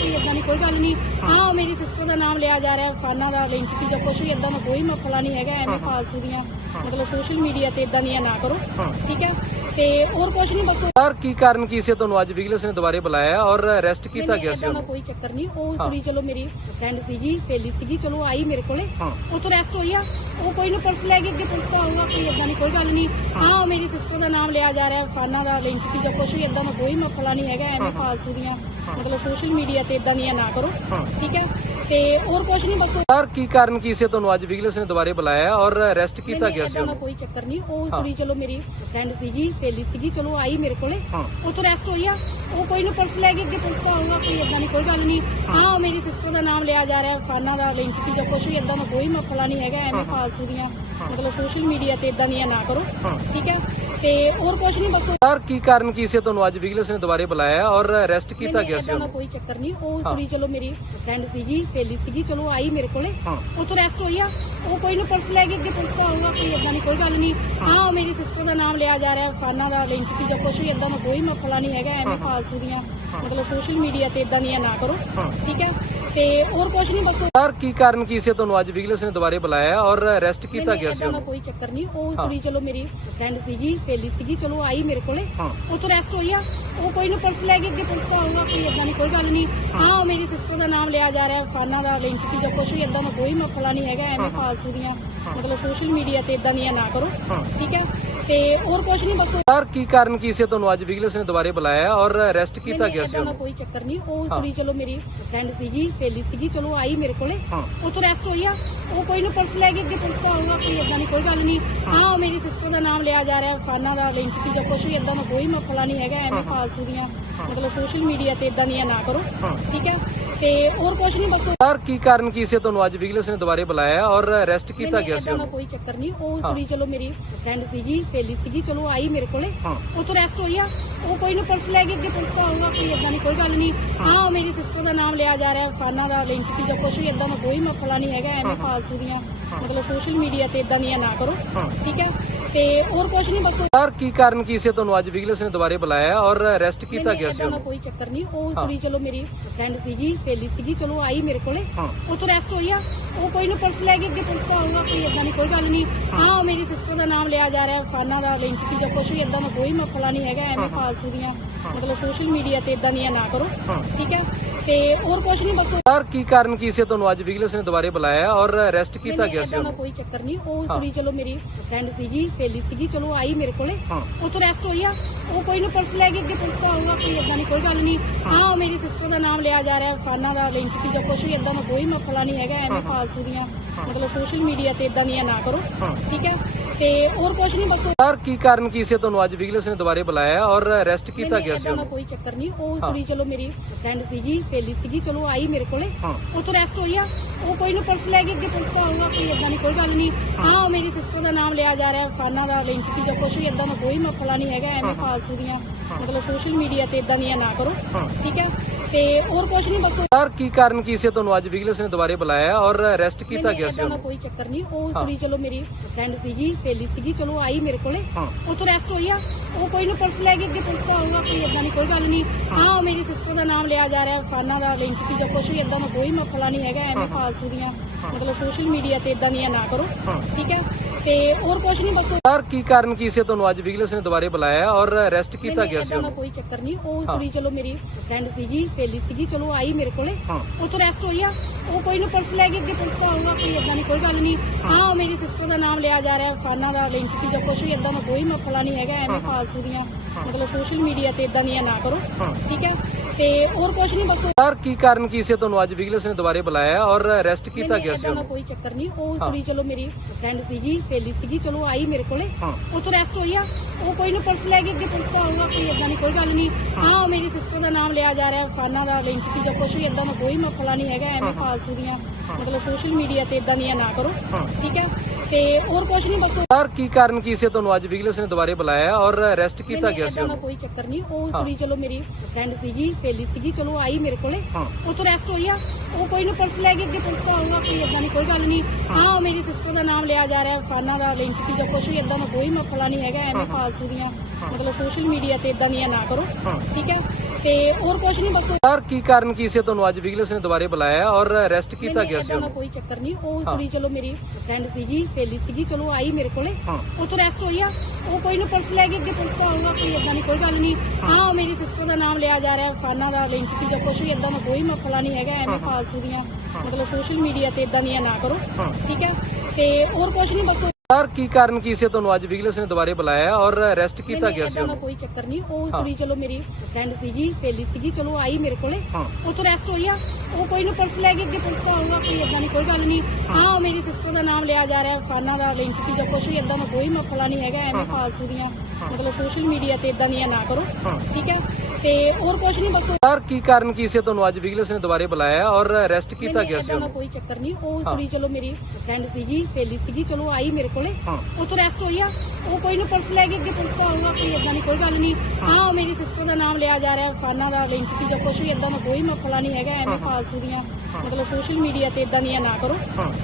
ਕੋਈ ਇਦਾਂ ਦੀ ਕੋਈ ਗੱਲ ਨਹੀਂ। ਹਾਂ। ਉਹ ਮੇਰੀ ਸਿਸਟਰ ਦਾ ਨਾਮ ਲਿਆ ਜਾ ਰਿਹਾ ਫਾਨਾ ਦਾ ਲਿੰਕ ਸੀ ਜਾਂ ਕੁਝ ਵੀ ਇਦਾਂ ਦਾ ਕੋਈ ਮਸਲਾ ਨਹੀਂ ਹੈਗਾ ਐਵੇਂ ਫਾਲਤੂ ਦੀਆਂ ਮਤਲਬ ਸੋਸ਼ਲ ਮੀਡੀਆ ਤੇ ਇਦਾਂ ਦੀਆਂ ਨਾ ਕਰੋ ਠੀਕ ਹੈ? ਤੇ ਹੋਰ ਕੁਝ ਨਹੀਂ ਬਸ ਸਰ ਕੀ ਕਾਰਨ ਕੀ ਸੀ? ਤੁਹਾਨੂੰ ਅੱਜ ਵਿਜੀਲੈਂਸ ਨੇ ਦੁਬਾਰੇ ਬੁਲਾਇਆ ਔਰ ਅਰੈਸਟ ਕੀਤਾ ਗਿਆ ਸੀ ਉਹਨੂੰ? ਕੋਈ ਚੱਕਰ ਨਹੀਂ। ਉਹ ਕੁੜੀ ਚਲੋ ਮੇਰੀ ਫਰੈਂਡ ਸੀਗੀ ਸਹੇਲੀ ਸੀਗੀ ਚਲੋ ਆਈ ਮੇਰੇ ਕੋਲੇ। ਉੱਥੋਂ ਰੈਸਟ ਹੋਈ ਆ। ਉਹ ਕੋਈ ਨੂੰ ਪਰਸ ਲੈ ਕੇ ਅੱਗੇ ਪੁਲਿਸ ਦਾ ਆਊਗਾ ਕੋਈ ਇਦਾਂ ਦੀ ਕੋਈ ਗੱਲ ਨਹੀਂ। ਹਾਂ। ਉਹ ਮੇਰੀ ਸਿਸਟਰ ਦਾ ਨਾਮ ਲਿਆ ਜਾ ਰਿਹਾ ਫਾਨਾ ਦਾ ਲਿੰਕ ਸੀ ਜਾਂ ਕੁਝ ਵੀ ਇਦਾਂ ਦਾ ਕੋਈ ਮਸਲਾ ਨਹੀਂ ਹੈਗਾ ਐਵੇਂ ਫਾਲਤੂ ਦੀਆਂ ਮਤਲਬ ਸੋਸ਼ਲ ਮੀਡੀਆ ਤੇ ਇਦਾਂ ਦੀਆਂ ਨਾ ਕਰੋ। ਠੀਕ ਹੈ? ਤੇ ਹੋਰ ਕੁਝ ਨਹੀਂ ਬਸ ਸਰ ਕੀ ਕਾਰਨ ਕੀ ਸੀ? ਤੁਹਾਨੂੰ ਅੱਜ ਵਿਜੀਲੈਂਸ ਨੇ ਦੁਬਾਰੇ ਬੁਲਾਇਆ ਔਰ ਅਰੈਸਟ ਕੀਤਾ ਗਿਆ ਸੀ ਉਹਨੂੰ? ਕੋਈ ਚੱਕਰ ਨਹੀਂ। ਉਹ ਕੁੜੀ ਚਲੋ ਮੇਰੀ ਫਰੈਂਡ ਸੀਗੀ ਸਹੇਲੀ ਸੀਗੀ ਚਲੋ ਆਈ ਮੇਰੇ ਕੋਲੇ। ਉੱਥੋਂ ਰੈਸਟ ਹੋਈ ਆ। ਉਹ ਕੋਈ ਨੂੰ ਪਰਸ ਲੈ ਕੇ ਅੱਗੇ ਪੁਲਿਸ ਦਾ ਆਊਗਾ ਕੋਈ ਇਦਾਂ ਦੀ ਕੋਈ ਗੱਲ ਨਹੀਂ। ਹਾਂ। ਉਹ ਮੇਰੀ ਸਿਸਟਰ ਦਾ ਨਾਮ ਲਿਆ ਜਾ ਰਿਹਾ ਫਾਨਾ ਦਾ ਲਿੰਕ ਸੀ ਜਾਂ ਕੁਝ ਵੀ ਇਦਾਂ ਦਾ ਕੋਈ ਮਸਲਾ ਨਹੀਂ ਹੈਗਾ ਐਵੇਂ ਫਾਲਤੂ ਦੀਆਂ ਮਤਲਬ ਸੋਸ਼ਲ ਮੀਡੀਆ ਤੇ ਇਦਾਂ ਦੀਆਂ ਨਾ ਕਰੋ। ਠੀਕ ਹੈ? ਤੇ ਹੋਰ ਕੁਝ ਨਹੀਂ ਬਸ ਸਰ ਕੀ ਕਾਰਨ ਕੀ ਸੀ? ਤੁਹਾਨੂੰ ਅੱਜ ਵਿਜੀਲੈਂਸ ਨੇ ਦੁਬਾਰੇ ਬੁਲਾਇਆ ਔਰ ਅਰੈਸਟ ਕੀਤਾ ਗਿਆ ਸੀ ਉਹਨੂੰ? ਕੋਈ ਚੱਕਰ ਨਹੀਂ। ਉਹ ਕੁੜੀ ਚਲੋ ਮੇਰੀ ਫਰੈਂਡ ਸੀਗੀ ਸਹੇਲੀ ਸੀਗੀ ਚਲੋ ਆਈ ਮੇਰੇ ਕੋਲੇ। ਹਾਂ। ਉੱਥੋਂ ਰੈਸਟ ਹੋਈ ਆ। ਉਹ ਕੋਈ ਨੂੰ ਪਰਸ ਲੈ ਕੇ ਅੱਗੇ ਪੁਲਿਸ ਦਾ ਆਊਗਾ ਕੋਈ ਇਦਾਂ ਦੀ ਕੋਈ ਗੱਲ ਨਹੀਂ। ਹਾਂ। ਉਹ ਮੇਰੀ ਸਿਸਟਰ ਦਾ ਨਾਮ ਲਿਆ ਜਾ ਰਿਹਾ ਫਾਨਾ ਦਾ ਲਿੰਕ ਸੀ ਜਾਂ ਕੁਝ ਵੀ ਇਦਾਂ ਦਾ ਕੋਈ ਮਸਲਾ ਨਹੀਂ ਹੈਗਾ ਐਵੇਂ ਫਾਲਤੂ ਦੀਆਂ ਮਤਲਬ ਸੋਸ਼ਲ ਮੀਡੀਆ ਤੇ ਇਦਾਂ ਦੀਆਂ ਨਾ ਕਰੋ। ਠੀਕ ਹੈ? ਤੇ ਹੋਰ ਕੁਝ ਨਹੀਂ ਬਸ ਸਰ ਕੀ ਕਾਰਨ ਕੀ ਸੀ? ਤੁਹਾਨੂੰ ਅੱਜ ਵਿਜੀਲੈਂਸ ਨੇ ਦੁਬਾਰੇ ਬੁਲਾਇਆ ਔਰ ਅਰੈਸਟ ਕੀਤਾ ਗਿਆ ਸੀ ਉਹਨੂੰ? ਕੋਈ ਚੱਕਰ ਨਹੀਂ। ਉਹ ਕੁੜੀ ਚਲੋ ਮੇਰੀ ਫਰੈਂਡ ਸੀਗੀ ਸਹੇਲੀ ਸੀਗੀ ਚਲੋ ਆਈ ਮੇਰੇ ਕੋਲੇ। ਹਾਂ। ਉੱਥੋਂ ਰੈਸਟ ਹੋਈ ਆ। ਉਹ ਕੋਈ ਨੂੰ ਪਰਸ ਲੈ ਕੇ ਅੱਗੇ ਪੁਲਿਸ ਦਾ ਆਊਗਾ ਕੋਈ ਇਦਾਂ ਦੀ ਕੋਈ ਗੱਲ ਨਹੀਂ। ਹਾਂ। ਉਹ ਮੇਰੀ ਸਿਸਟਰ ਦਾ ਨਾਮ ਲਿਆ ਜਾ ਰਿਹਾ ਫਾਨਾ ਦਾ ਲਿੰਕ ਸੀ ਜਾਂ ਕੁਝ ਵੀ ਇਦਾਂ ਦਾ ਕੋਈ ਮਸਲਾ ਨਹੀਂ ਹੈਗਾ ਐਵੇਂ ਫਾਲਤੂ ਦੀਆਂ ਮਤਲਬ ਸੋਸ਼ਲ ਮੀਡੀਆ ਤੇ ਇਦਾਂ ਦੀਆਂ ਨਾ ਕਰੋ। ਠੀਕ ਹੈ? ਤੇ ਹੋਰ ਕੁਝ ਨਹੀਂ ਬਸ ਸਰ ਕੀ ਕਾਰਨ ਕੀ ਸੀ? ਤੁਹਾਨੂੰ ਅੱਜ ਵਿਜੀਲੈਂਸ ਨੇ ਦੁਬਾਰੇ ਬੁਲਾਇਆ ਔਰ ਅਰੈਸਟ ਕੀਤਾ ਗਿਆ ਸੀ ਉਹਨੂੰ? ਕੋਈ ਚੱਕਰ ਨਹੀਂ। ਉਹ ਕੁੜੀ ਚਲੋ ਮੇਰੀ ਫਰੈਂਡ ਸੀਗੀ ਸਹੇਲੀ ਸੀਗੀ ਚਲੋ ਆਈ ਮੇਰੇ ਕੋਲੇ। ਹਾਂ। ਉੱਥੋਂ ਰੈਸਟ ਹੋਈ ਆ। ਉਹ ਕੋਈ ਨੂੰ ਪਰਸ ਲੈ ਕੇ ਅੱਗੇ ਪੁਲਿਸ ਦਾ ਆਊਗਾ ਕੋਈ ਇਦਾਂ ਦੀ ਕੋਈ ਗੱਲ ਨਹੀਂ। ਹਾਂ। ਉਹ ਮੇਰੀ ਸਿਸਟਰ ਦਾ ਨਾਮ ਲਿਆ ਜਾ ਰਿਹਾ ਫਾਨਾ ਦਾ ਲਿੰਕ ਸੀ ਜਾਂ ਕੁਝ ਵੀ ਇਦਾਂ ਦਾ ਕੋਈ ਮਸਲਾ ਨਹੀਂ ਹੈਗਾ ਐਵੇਂ ਫਾਲਤੂ ਦੀਆਂ ਮਤਲਬ ਸੋਸ਼ਲ ਮੀਡੀਆ ਤੇ ਇਦਾਂ ਦੀਆਂ ਨਾ ਕਰੋ। ਠੀਕ ਹੈ? ਤੇ ਹੋਰ ਕੁਝ ਨਹੀਂ ਬਸ ਸਰ ਕੀ ਕਾਰਨ ਕੀ ਸੀ? ਤੁਹਾਨੂੰ ਅੱਜ ਵਿਜੀਲੈਂਸ ਨੇ ਦੁਬਾਰੇ ਬੁਲਾਇਆ ਔਰ ਅਰੈਸਟ ਕੀਤਾ ਗਿਆ ਸੀ ਉਹਨੂੰ? ਕੋਈ ਚੱਕਰ ਨਹੀਂ। ਉਹ ਕੁੜੀ ਚਲੋ ਮੇਰੀ ਫਰੈਂਡ ਸੀਗੀ ਸਹੇਲੀ ਸੀਗੀ ਚਲੋ ਆਈ ਮੇਰੇ ਕੋਲੇ। ਉੱਥੋਂ ਰੈਸਟ ਹੋਈ ਆ। ਉਹ ਕੋਈ ਨੂੰ ਪਰਸ ਲੈ ਕੇ ਅੱਗੇ ਪੁਲਿਸ ਦਾ ਆਊਗਾ ਕੋਈ ਇਦਾਂ ਦੀ ਕੋਈ ਗੱਲ ਨਹੀਂ। ਹਾਂ। ਉਹ ਮੇਰੀ ਸਿਸਟਰ ਦਾ ਨਾਮ ਲਿਆ ਜਾ ਰਿਹਾ ਫਾਨਾ ਦਾ ਲਿੰਕ ਸੀ ਜਾਂ ਕੁਝ ਵੀ ਇਦਾਂ ਦਾ ਕੋਈ ਮਸਲਾ ਨਹੀਂ ਹੈਗਾ ਐਵੇਂ ਫਾਲਤੂ ਦੀਆਂ ਮਤਲਬ ਸੋਸ਼ਲ ਮੀਡੀਆ ਤੇ ਇਦਾਂ ਦੀਆਂ ਨਾ ਕਰੋ। ਠੀਕ ਹੈ? ਤੇ ਹੋਰ ਕੁਝ ਨਹੀਂ ਬਸ ਸਰ ਕੀ ਕਾਰਨ ਕੀ ਸੀ? ਤੁਹਾਨੂੰ ਅੱਜ ਵਿਜੀਲੈਂਸ ਨੇ ਦੁਬਾਰੇ ਬੁਲਾਇਆ ਔਰ ਅਰੈਸਟ ਕੀਤਾ ਗਿਆ ਸੀ ਉਹਨੂੰ? ਕੋਈ ਚੱਕਰ ਨਹੀਂ। ਉਹ ਕੁੜੀ ਚਲੋ ਮੇਰੀ ਫਰੈਂਡ ਸੀਗੀ ਸਹੇਲੀ ਸੀਗੀ ਚਲੋ ਆਈ ਮੇਰੇ ਕੋਲੇ। ਉੱਥੋਂ ਰੈਸਟ ਹੋਈ ਆ। ਉਹ ਕੋਈ ਨੂੰ ਪਰਸ ਲੈ ਕੇ ਅੱਗੇ ਪੁਲਿਸ ਦਾ ਆਊਗਾ ਕੋਈ ਇਦਾਂ ਦੀ ਕੋਈ ਗੱਲ ਨਹੀਂ ਹਾਂ। ਉਹ ਮੇਰੀ ਸਿਸਟਰ ਦਾ ਨਾਮ ਲਿਆ ਜਾ ਰਿਹਾ ਫਾਨਾ ਦਾ ਲਿੰਕ ਸੀ ਜਾਂ ਕੁਝ ਵੀ ਇਦਾਂ ਦਾ ਕੋਈ ਮਸਲਾ ਨਹੀਂ ਹੈਗਾ ਐਵੇਂ ਫਾਲਤੂ ਦੀਆਂ ਮਤਲਬ ਸੋਸ਼ਲ ਮੀਡੀਆ ਤੇ ਇਦਾਂ ਦੀਆਂ ਨਾ ਕਰੋ। ਠੀਕ ਹੈ? ਤੇ ਹੋਰ ਕੁਝ ਨਹੀਂ ਬਸ ਸਰ ਕੀ ਕਾਰਨ ਕੀ ਸੀ? ਤੁਹਾਨੂੰ ਅੱਜ ਵਿਜੀਲੈਂਸ ਨੇ ਦੁਬਾਰੇ ਬੁਲਾਇਆ ਔਰ ਅਰੈਸਟ ਕੀਤਾ ਗਿਆ ਸੀ ਉਹਨੂੰ? ਕੋਈ ਚੱਕਰ ਨਹੀਂ। ਉਹ ਕੁੜੀ ਚਲੋ ਮੇਰੀ ਫਰੈਂਡ ਸੀਗੀ ਸਹੇਲੀ ਸੀਗੀ ਚਲੋ ਆਈ ਮੇਰੇ ਕੋਲੇ। ਹਾਂ। ਉੱਥੋਂ ਰੈਸਟ ਹੋਈ ਆ। ਉਹ ਕੋਈ ਨੂੰ ਪਰਸ ਲੈ ਕੇ ਅੱਗੇ ਪੁਲਿਸ ਦਾ ਆਊਗਾ ਕੋਈ ਇਦਾਂ ਦੀ ਕੋਈ ਗੱਲ ਨਹੀਂ। ਹਾਂ। ਉਹ ਮੇਰੀ ਸਿਸਟਰ ਦਾ ਨਾਮ ਲਿਆ ਜਾ ਰਿਹਾ ਫਾਨਾ ਦਾ ਲਿੰਕ ਸੀ ਜਾਂ ਕੁਝ ਵੀ ਇਦਾਂ ਦਾ ਕੋਈ ਮਸਲਾ ਨਹੀਂ ਹੈਗਾ ਐਵੇਂ ਫਾਲਤੂ ਦੀਆਂ ਮਤਲਬ ਸੋਸ਼ਲ ਮੀਡੀਆ ਤੇ ਇਦਾਂ ਦੀਆਂ ਨਾ ਕਰੋ। ਠੀਕ ਹੈ? ਤੇ ਹੋਰ ਕੁਝ ਨਹੀਂ ਬਸ ਸਰ ਕੀ ਕਾਰਨ ਕੀ ਸੀ? ਤੁਹਾਨੂੰ ਅੱਜ ਵਿਜੀਲੈਂਸ ਨੇ ਦੁਬਾਰੇ ਬੁਲਾਇਆ ਔਰ ਅਰੈਸਟ ਕੀਤਾ ਗਿਆ ਸੀ ਉਹਨੂੰ? ਕੋਈ ਚੱਕਰ ਨਹੀਂ। ਉਹ ਕੁੜੀ ਚਲੋ ਮੇਰੀ ਫਰੈਂਡ ਸੀਗੀ ਸਹੇਲੀ ਸੀਗੀ ਚਲੋ ਆਈ ਮੇਰੇ ਕੋਲੇ। ਉੱਥੋਂ ਰੈਸਟ ਹੋਈ ਆ। ਉਹ ਕੋਈ ਨੂੰ ਪਰਸ ਲੈ ਕੇ ਅੱਗੇ ਪੁਲਿਸ ਦਾ ਆਊਗਾ ਕੋਈ ਇਦਾਂ ਦੀ ਕੋਈ ਗੱਲ ਨਹੀਂ। ਹਾਂ। ਉਹ ਮੇਰੀ ਸਿਸਟਰ ਦਾ ਨਾਮ ਲਿਆ ਜਾ ਰਿਹਾ ਫਾਨਾ ਦਾ ਲਿੰਕ ਸੀ ਜਾਂ ਕੁਝ ਵੀ ਇਦਾਂ ਦਾ ਕੋਈ ਮਸਲਾ ਨਹੀਂ ਹੈਗਾ ਐਵੇਂ ਫਾਲਤੂ ਦੀਆਂ ਮਤਲਬ ਸੋਸ਼ਲ ਮੀਡੀਆ ਤੇ ਇਦਾਂ ਦੀਆਂ ਨਾ ਕਰੋ। ਠੀਕ ਹੈ? ਤੇ ਹੋਰ ਕੁਝ ਨਹੀਂ ਬਸ ਸਰ ਕੀ ਕਾਰਨ ਕੀ ਸੀ? ਤੁਹਾਨੂੰ ਅੱਜ ਵਿਜੀਲੈਂਸ ਨੇ ਦੁਬਾਰੇ ਬੁਲਾਇਆ ਔਰ ਅਰੈਸਟ ਕੀਤਾ ਗਿਆ ਸੀ ਉਹਨੂੰ? ਕੋਈ ਚੱਕਰ ਨਹੀਂ। ਉਹ ਕੁੜੀ ਚਲੋ ਮੇਰੀ ਫਰੈਂਡ ਸੀਗੀ ਸਹੇਲੀ ਸੀਗੀ ਚਲੋ ਆਈ ਮੇਰੇ ਕੋਲੇ। ਹਾਂ। ਉੱਥੋਂ ਰੈਸਟ ਹੋਈ ਆ। ਉਹ ਕੋਈ ਨੂੰ ਪਰਸ ਲੈ ਕੇ ਅੱਗੇ ਪੁਲਿਸ ਦਾ ਆਊਗਾ ਕੋਈ ਇਦਾਂ ਦੀ ਕੋਈ ਗੱਲ ਨਹੀਂ। ਹਾਂ। ਉਹ ਮੇਰੀ ਸਿਸਟਰ ਦਾ ਨਾਮ ਲਿਆ ਜਾ ਰਿਹਾ ਫਾਨਾ ਦਾ ਲਿੰਕ ਸੀ ਜਾਂ ਕੁਝ ਵੀ ਇਦਾਂ ਦਾ ਕੋਈ ਮਸਲਾ ਨਹੀਂ ਹੈਗਾ ਐਵੇਂ ਫਾਲਤੂ ਦੀਆਂ ਮਤਲਬ ਸੋਸ਼ਲ ਮੀਡੀਆ ਤੇ ਇਦਾਂ ਦੀਆਂ ਨਾ ਕਰੋ ਠੀਕ ਹੈ? ਤੇ ਹੋਰ ਕੁਝ ਨਹੀਂ ਬਸ ਸਰ ਕੀ ਕਾਰਨ ਕੀ ਸੀ? ਤੁਹਾਨੂੰ ਅੱਜ ਵਿਜੀਲੈਂਸ ਨੇ ਦੁਬਾਰੇ ਬੁਲਾਇਆ ਔਰ ਅਰੈਸਟ ਕੀਤਾ ਗਿਆ ਸੀ ਉਹਨੂੰ? ਕੋਈ ਚੱਕਰ ਨਹੀਂ। ਉਹ ਕੁੜੀ ਚਲੋ ਮੇਰੀ ਫਰੈਂਡ ਸੀਗੀ ਸਹੇਲੀ ਸੀਗੀ ਚਲੋ ਆਈ ਮੇਰੇ ਕੋਲੇ। ਉੱਥੋਂ ਰੈਸਟ ਹੋਈ ਆ। ਉਹ ਕੋਈ ਨੂੰ ਪਰਸ ਲੈ ਕੇ ਅੱਗੇ ਪੁਲਿਸ ਦਾ ਆਊਗਾ ਕੋਈ ਇਦਾਂ ਦੀ ਕੋਈ ਗੱਲ ਨਹੀਂ। ਹਾਂ। ਉਹ ਮੇਰੀ ਸਿਸਟਰ ਦਾ ਨਾਮ ਲਿਆ ਜਾ ਰਿਹਾ ਫਾਨਾ ਦਾ ਲਿੰਕ ਸੀ ਜਾਂ ਕੁਝ ਵੀ ਇਦਾਂ ਦਾ ਕੋਈ ਮਸਲਾ ਨਹੀਂ ਹੈਗਾ ਐਵੇਂ ਫਾਲਤੂ ਦੀਆਂ ਮਤਲਬ ਸੋਸ਼ਲ ਮੀਡੀਆ ਤੇ ਇਦਾਂ ਦੀਆਂ ਨਾ ਕਰੋ। ਠੀਕ ਹੈ? ਤੇ ਹੋਰ ਕੁਝ ਨਹੀਂ ਬਸ ਸਰ ਕੀ ਕਾਰਨ ਕੀ ਸੀ? ਤੁਹਾਨੂੰ ਅੱਜ ਵਿਜੀਲੈਂਸ ਨੇ ਦੁਬਾਰੇ ਬੁਲਾਇਆ ਔਰ ਅਰੈਸਟ ਕੀਤਾ ਗਿਆ ਸੀ ਉਹਨੂੰ? ਕੋਈ ਚੱਕਰ ਨਹੀਂ। ਉਹ ਕੁੜੀ ਚਲੋ ਮੇਰੀ ਫਰੈਂਡ ਸੀਗੀ ਸਹੇਲੀ ਸੀਗੀ ਚਲੋ ਆਈ ਮੇਰੇ ਕੋਲੇ। ਹਾਂ। ਉੱਥੋਂ ਰੈਸਟ ਹੋਈ ਆ। ਉਹ ਕੋਈ ਨੂੰ ਪਰਸ ਲੈ ਕੇ ਅੱਗੇ ਪੁਲਿਸ ਦਾ ਆਊਗਾ ਕੋਈ ਇਦਾਂ ਦੀ ਕੋਈ ਗੱਲ ਨਹੀਂ। ਹਾਂ। ਉਹ ਮੇਰੀ ਸਿਸਟਰ ਦਾ ਨਾਮ ਲਿਆ ਜਾ ਰਿਹਾ ਫਾਨਾ ਦਾ ਲਿੰਕ ਸੀ ਜਾਂ ਕੁਝ ਵੀ ਇਦਾਂ ਦਾ ਕੋਈ ਮਸਲਾ ਨਹੀਂ ਹੈਗਾ ਐਵੇਂ ਫਾਲਤੂ ਦੀਆਂ ਮਤਲਬ ਸੋਸ਼ਲ ਮੀਡੀਆ ਤੇ ਇਦਾਂ ਦੀਆਂ ਨਾ ਕਰੋ। ਠੀਕ ਹੈ? ਤੇ ਹੋਰ ਕੁਝ ਨਹੀਂ ਬਸ ਸਰ ਕੀ ਕਾਰਨ ਕੀ ਸੀ? ਤੁਹਾਨੂੰ ਅੱਜ ਵਿਜੀਲੈਂਸ ਨੇ ਦੁਬਾਰੇ ਬੁਲਾਇਆ ਔਰ ਅਰੈਸਟ ਕੀਤਾ ਗਿਆ ਸੀ ਉਹਨੂੰ? ਕੋਈ ਚੱਕਰ ਨਹੀਂ। ਉਹ ਕੁੜੀ ਚਲੋ ਮੇਰੀ ਫਰੈਂਡ ਸੀਗੀ ਸਹੇਲੀ ਸੀਗੀ ਚਲੋ ਆਈ ਮੇਰੇ ਕੋਲੇ। ਉੱਥੋਂ ਰੈਸਟ ਹੋਈ ਆ। ਉਹ ਕੋਈ ਨੂੰ ਪਰਸ ਲੈ ਕੇ ਅੱਗੇ ਪੁਲਿਸ ਦਾ ਆਊਗਾ ਕੋਈ ਇਦਾਂ ਦੀ ਕੋਈ ਗੱਲ ਨਹੀਂ। ਹਾਂ। ਮੇਰੀ ਸਿਸਟਰ ਦਾ ਨਾਮ ਲਿਆ ਜਾ ਰਿਹਾ ਫਾਨਾ ਦਾ ਲਿੰਕ ਸੀ ਜਾਂ ਕੁਝ ਵੀ ਇਦਾਂ ਦਾ ਕੋਈ ਮਸਲਾ ਨਹੀਂ ਹੈਗਾ ਐਵੇਂ ਫਾਲਤੂ ਦੀਆਂ ਮਤਲਬ ਸੋਸ਼ਲ ਮੀਡੀਆ ਤੇ ਇਦਾਂ ਦੀਆਂ ਨਾ ਕਰੋ। ਠੀਕ ਹੈ? ਤੇ ਹੋਰ ਕੁਝ ਨਹੀਂ ਬਸ ਸਰ ਕੀ ਕਾਰਨ ਕੀ ਸੀ? ਤੁਹਾਨੂੰ ਅੱਜ ਵਿਜੀਲੈਂਸ ਨੇ ਦੁਬਾਰੇ ਬੁਲਾਇਆ ਔਰ ਅਰੈਸਟ ਕੀਤਾ ਗਿਆ ਸੀ ਉਹਨੂੰ? ਕੋਈ ਚੱਕਰ ਨਹੀਂ ਉਹ ਕੁੜੀ ਚਲੋ ਮੇਰੀ ਫਰੈਂਡ ਸੀਗੀ ਸਹੇਲੀ ਸੀਗੀ ਚਲੋ ਆਈ ਮੇਰੇ ਕੋਲੇ। ਉੱਥੋਂ ਰੈਸਟ ਹੋਈ ਆ। ਉਹ ਕੋਈ ਨੂੰ ਪੁਲਿਸ ਲੈ ਕੇ ਅੱਗੇ ਪੁਲਿਸ ਦਾ ਆਊਗਾ ਕੋਈ ਏਦਾਂ ਦੀ ਕੋਈ ਗੱਲ ਨਹੀਂ ਹਾਂ। ਉਹ ਮੇਰੀ ਸਿਸਟਰ ਦਾ ਨਾਮ ਲਿਆ ਜਾ ਰਿਹਾ ਫਾਨਾ ਦਾ ਲਿੰਕ ਸੀ ਜਾਂ ਕੁਝ ਵੀ ਏਦਾਂ ਦਾ ਕੋਈ ਮਸਲਾ ਨਹੀਂ ਹੈਗਾ ਐਵੇਂ ਫਾਲਤੂ ਦੀਆਂ ਮਤਲਬ ਸੋਸ਼ਲ ਮੀਡੀਆ ਤੇ ਏਦਾਂ ਦੀਆਂ ਨਾ ਕਰੋ ਠੀਕ ਹੈ? ਤੇ ਹੋਰ ਕੁਝ ਨਹੀਂ ਬਸ ਸਰ ਕੀ ਕਾਰਨ ਕੀ ਸੀ? ਤੁਹਾਨੂੰ ਅੱਜ ਵਿਜੀਲੈਂਸ ਨੇ ਦੁਬਾਰੇ ਬੁਲਾਇਆ ਔਰ ਅਰੈਸਟ ਕੀਤਾ ਗਿਆ ਸੀ ਉਹਨੂੰ? ਕੋਈ ਚੱਕਰ ਨਹੀਂ। ਉਹ ਕੁੜੀ ਚਲੋ ਮੇਰੀ ਫਰੈਂਡ ਸੀਗੀ ਸਹੇਲੀ ਸੀਗੀ ਚਲੋ ਆਈ ਮੇਰੇ ਕੋਲੇ। ਉੱਥੋਂ ਰੈਸਟ ਹੋਈ ਆ। ਉਹ ਕੋਈ ਨੂੰ ਪੁਲਿਸ ਲੈ ਕੇ ਅੱਗੇ ਪੁਲਿਸ ਦਾ ਆਊਗਾ ਕੋਈ ਏਦਾਂ ਦੀ ਕੋਈ ਗੱਲ ਨਹੀਂ। ਹਾਂ। ਉਹ ਮੇਰੀ ਸਿਸਟਰ ਦਾ ਨਾਮ ਲਿਆ ਜਾ ਰਿਹਾ ਫਾਨਾ ਦਾ ਲਿੰਕ ਸੀ ਜਾਂ ਕੁਝ ਵੀ ਏਦਾਂ ਦਾ ਕੋਈ ਮਸਲਾ ਨਹੀਂ ਹੈਗਾ ਐਵੇਂ ਫਾਲਤੂ ਦੀਆਂ ਮਤਲਬ ਸੋਸ਼ਲ ਮੀਡੀਆ ਤੇ ਏਦਾਂ ਦੀਆਂ ਨਾ ਕਰੋ। ਠੀਕ ਹੈ? ਤੇ ਹੋਰ ਕੁਝ ਨਹੀਂ ਬਸ ਸਰ ਕੀ ਕਾਰਨ ਕੀ ਸੀ? ਤੁਹਾਨੂੰ ਅੱਜ ਵਿਜੀਲੈਂਸ ਨੇ ਦੁਬਾਰੇ ਬੁਲਾਇਆ ਔਰ ਅਰੈਸਟ ਕੀਤਾ ਗਿਆ ਸੀ ਉਹਨੂੰ? ਕੋਈ ਚੱਕਰ ਨਹੀਂ ਉਹ ਕੁੜੀ ਚਲੋ ਮੇਰੀ ਫਰੈਂਡ ਸੀਗੀ ਸਹੇਲੀ ਸੀਗੀ ਚਲੋ ਆਈ ਮੇਰੇ ਕੋਲੇ। ਹਾਂ। ਉੱਥੋਂ ਰੈਸਟ ਹੋਈ ਆ। ਉਹ ਕੋਈ ਨੂੰ ਪੁਲਿਸ ਲੈ ਕੇ ਅੱਗੇ ਪੁਲਿਸ ਦਾ ਆਊਗਾ ਕੋਈ ਏਦਾਂ ਦੀ ਕੋਈ ਗੱਲ ਨਹੀਂ ਹਾਂ। ਉਹ ਮੇਰੀ ਸਿਸਟਰ ਦਾ ਨਾਮ ਲਿਆ ਜਾ ਰਿਹਾ ਫਾਨਾ ਦਾ ਲਿੰਕ ਸੀ ਜਾਂ ਕੁਝ ਵੀ ਏਦਾਂ ਦਾ ਕੋਈ ਮਸਲਾ ਨਹੀਂ ਹੈਗਾ ਐਵੇਂ ਫਾਲਤੂ ਦੀਆਂ ਮਤਲਬ ਸੋਸ਼ਲ ਮੀਡੀਆ ਤੇ ਏਦਾਂ ਦੀਆਂ ਨਾ ਕਰੋ।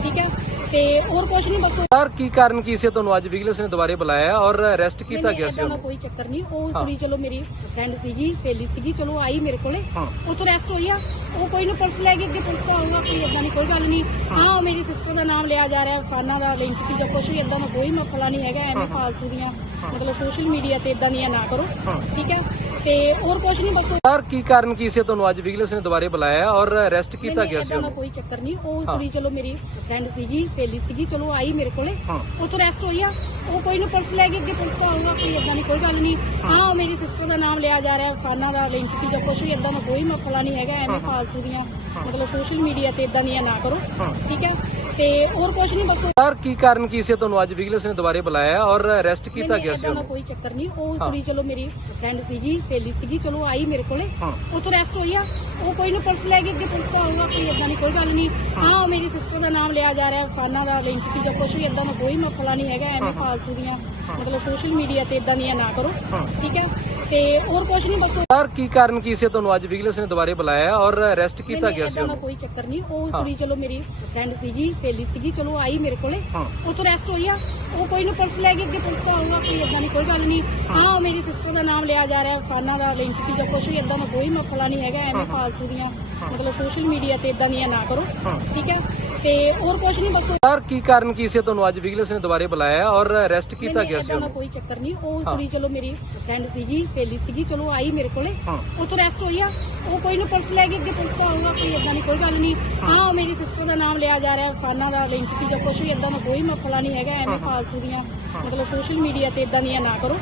ਠੀਕ ਹੈ? ਤੇ ਹੋਰ ਕੁਝ ਨਹੀਂ ਬਸ ਸਰ ਕੀ ਕਾਰਨ ਕੀ ਸੀ? ਤੁਹਾਨੂੰ ਅੱਜ ਵਿਜੀਲੈਂਸ ਨੇ ਦੁਬਾਰੇ ਬੁਲਾਇਆ ਔਰ ਅਰੈਸਟ ਕੀਤਾ ਗਿਆ ਸੀ ਉਹਨੂੰ? ਕੋਈ ਚੱਕਰ ਨਹੀਂ। ਉਹ ਕੁੜੀ ਚਲੋ ਮੇਰੀ ਫਰੈਂਡ ਸੀਗੀ ਸਹੇਲੀ ਸੀਗੀ ਚਲੋ ਆਈ ਮੇਰੇ ਕੋਲੇ। ਉੱਥੋਂ ਰੈਸਟ ਹੋਈ ਆ। ਉਹ ਕੋਈ ਨੂੰ ਪੁਲਿਸ ਲੈ ਕੇ ਅੱਗੇ ਪੁਲਿਸ ਦਾ ਆਊਗਾ ਕੋਈ ਏਦਾਂ ਦੀ ਕੋਈ ਗੱਲ ਨਹੀਂ। ਹਾਂ। ਉਹ ਮੇਰੀ ਸਿਸਟਰ ਦਾ ਨਾਮ ਲਿਆ ਜਾ ਰਿਹਾ ਫਾਨਾ ਦਾ ਲਿੰਕ ਸੀ ਜਾਂ ਕੁਝ ਵੀ ਏਦਾਂ ਦਾ ਕੋਈ ਮਸਲਾ ਨਹੀਂ ਹੈਗਾ ਐਵੇਂ ਫਾਲਤੂ ਦੀਆਂ ਮਤਲਬ ਸੋਸ਼ਲ ਮੀਡੀਆ ਤੇ ਏਦਾਂ ਦੀਆਂ ਨਾ ਕਰੋ। ਠੀਕ ਹੈ? ਤੇ ਹੋਰ ਕੁਝ ਨਹੀਂ ਬਸ ਸਰ ਕੀ ਕਾਰਨ ਕੀ ਸੀ? ਤੁਹਾਨੂੰ ਅੱਜ ਵਿਜੀਲੈਂਸ ਨੇ ਦੁਬਾਰੇ ਬੁਲਾਇਆ ਔਰ ਅਰੈਸਟ ਕੀਤਾ ਗਿਆ ਸੀ ਉਹਨੂੰ? ਕੋਈ ਚੱਕਰ ਨਹੀਂ। ਉਹ ਕੁੜੀ ਚਲੋ ਮੇਰੀ ਫਰੈਂਡ ਸੀਗੀ ਸਹੇਲੀ ਸੀਗੀ ਚਲੋ ਆਈ ਮੇਰੇ ਕੋਲੇ। ਉੱਥੋਂ ਰੈਸਟ ਹੋਈ ਆ। ਉਹ ਕੋਈ ਨੂੰ ਪੁਲਿਸ ਲੈ ਕੇ ਅੱਗੇ ਪੁਲਿਸ ਦਾ ਆਊਗਾ ਕੋਈ ਏਦਾਂ ਦੀ ਕੋਈ ਗੱਲ ਨਹੀਂ। ਹਾਂ। ਮੇਰੀ ਸਿਸਟਰ ਦਾ ਨਾਮ ਲਿਆ ਜਾ ਰਿਹਾ ਫਾਨਾ ਦਾ ਲਿੰਕ ਸੀ ਜਾਂ ਕੁਝ ਵੀ ਏਦਾਂ ਦਾ ਕੋਈ ਮਸਲਾ ਨਹੀਂ ਹੈਗਾ ਐਵੇਂ ਫਾਲਤੂ ਦੀਆਂ ਮਤਲਬ ਸੋਸ਼ਲ ਮੀਡੀਆ ਤੇ ਏਦਾਂ ਦੀਆਂ ਨਾ ਕਰੋ। ਠੀਕ ਹੈ? ਤੇ ਹੋਰ ਕੁਝ ਨਹੀਂ ਬਸ ਸਰ ਕੀ ਕਾਰਨ ਕੀ ਸੀ? ਤੁਹਾਨੂੰ ਅੱਜ ਵਿਜੀਲੈਂਸ ਨੇ ਦੁਬਾਰੇ ਬੁਲਾਇਆ ਔਰ ਅਰੈਸਟ ਕੀਤਾ ਗਿਆ ਸੀ ਉਹਨੂੰ? ਕੋਈ ਚੱਕਰ ਨਹੀਂ। ਉਹ ਕੁੜੀ ਚਲੋ ਮੇਰੀ ਫਰੈਂਡ ਸੀਗੀ ਸਹੇਲੀ ਸੀਗੀ ਚਲੋ ਆਈ ਮੇਰੇ ਕੋਲੇ। ਉੱਥੋਂ ਰੈਸਟ ਹੋਈ ਆ। ਉਹ ਕੋਈ ਨੂੰ ਪੁਲਿਸ ਲੈ ਕੇ ਅੱਗੇ ਪੁਲਿਸ ਦਾ ਆਊਗਾ ਕੋਈ ਏਦਾਂ ਦੀ ਕੋਈ ਗੱਲ ਨਹੀਂ। ਹਾਂ। ਮੇਰੀ ਸਿਸਟਰ ਦਾ ਨਾਮ ਲਿਆ ਜਾ ਰਿਹਾ ਫਾਨਾ ਦਾ ਲਿੰਕ ਸੀ ਜਾਂ ਕੁਝ ਵੀ ਏਦਾਂ ਦਾ ਕੋਈ ਮਸਲਾ ਨਹੀਂ ਹੈਗਾ ਐਵੇਂ ਫਾਲਤੂ ਦੀਆਂ ਮਤਲਬ ਸੋਸ਼ਲ ਮੀਡੀਆ ਤੇ ਏਦਾਂ ਦੀਆਂ ਨਾ ਕਰੋ। ਠੀਕ ਹੈ? ਤੇ ਹੋਰ ਕੁਝ ਨਹੀਂ ਬਸ ਸਰ ਕੀ ਕਾਰਨ ਕੀ ਸੀ ਤੁਹਾਨੂੰ ਅੱਜ ਵਿਜੀਲੈਂਸ ਨੇ ਦੁਬਾਰੇ ਬੁਲਾਇਆ ਔਰ ਅਰੈਸਟ ਕੀਤਾ ਗਿਆ ਸੀ ਉਹਨੂੰ? ਕੋਈ ਚੱਕਰ ਨਹੀਂ। ਉਹ ਕੁੜੀ ਚਲੋ ਮੇਰੀ ਫਰੈਂਡ ਸੀਗੀ ਸਹੇਲੀ ਸੀਗੀ ਚਲੋ ਆਈ ਮੇਰੇ ਕੋਲੇ। ਹਾਂ। ਉੱਥੋਂ ਰੈਸਟ ਹੋਈ ਆ। ਉਹ ਕੋਈ ਨੂੰ ਪੁਲਿਸ ਲੈ ਕੇ ਅੱਗੇ ਪੁਲਿਸ ਦਾ ਕੋਈ ਏਦਾਂ ਦੀ ਕੋਈ ਗੱਲ ਨਹੀਂ। ਹਾਂ। ਉਹ ਮੇਰੀ ਸਿਸਟਰ ਦਾ ਨਾਮ ਲਿਆ ਜਾ ਰਿਹਾ ਫਾਨਾ ਦਾ ਲਿੰਕ ਸੀ ਜਾਂ ਕੁਝ ਵੀ ਏਦਾਂ ਦਾ ਕੋਈ ਮਸਲਾ ਨਹੀਂ ਹੈਗਾ ਐਵੇਂ ਫਾਲਤੂ ਦੀਆਂ ਮਤਲਬ ਸੋਸ਼ਲ ਮੀਡੀਆ ਤੇ ਏਦਾਂ ਦੀਆਂ ਨਾ ਕਰੋ। ਠੀਕ ਹੈ? ਤੇ ਹੋਰ ਕੁਝ ਨਹੀਂ ਬਸ ਸਰ ਕੀ ਕਾਰਨ ਕੀ ਸੀ? ਤੁਹਾਨੂੰ ਅੱਜ ਵਿਜੀਲੈਂਸ ਨੇ ਦੁਬਾਰੇ ਬੁਲਾਇਆ ਔਰ ਅਰੈਸਟ ਕੀਤਾ ਗਿਆ ਸੀ ਉਹਨੂੰ? ਕੋਈ ਚੱਕਰ ਨਹੀਂ। ਉਹ ਕੁੜੀ ਚਲੋ ਮੇਰੀ ਫਰੈਂਡ ਸੀਗੀ ਸਹੇਲੀ ਸੀਗੀ ਚਲੋ ਆਈ ਮੇਰੇ ਕੋਲੇ। ਹਾਂ। ਉੱਥੋਂ ਰੈਸਟ ਹੋਈ ਆ। ਉਹ ਕੋਈ ਨੂੰ ਪੁਲਿਸ ਲੈ ਕੇ ਅੱਗੇ ਪੁਲਿਸ ਦਾ ਆਊਗਾ ਕੋਈ ਏਦਾਂ ਦੀ ਕੋਈ ਗੱਲ ਨਹੀਂ। ਹਾਂ। ਉਹ ਮੇਰੀ ਸਿਸਟਰ ਦਾ ਨਾਮ ਲਿਆ ਜਾ ਰਿਹਾ ਫਾਨਾ ਦਾ ਲਿੰਕ ਸੀ ਜਾਂ ਕੁਝ ਵੀ ਏਦਾਂ ਦਾ ਕੋਈ ਮਸਲਾ ਨਹੀਂ ਹੈਗਾ ਐਵੇਂ ਫਾਲਤੂ ਦੀਆਂ ਮਤਲਬ ਸੋਸ਼ਲ ਮੀਡੀਆ ਤੇ ਏਦਾਂ ਦੀਆਂ ਨਾ ਕਰੋ।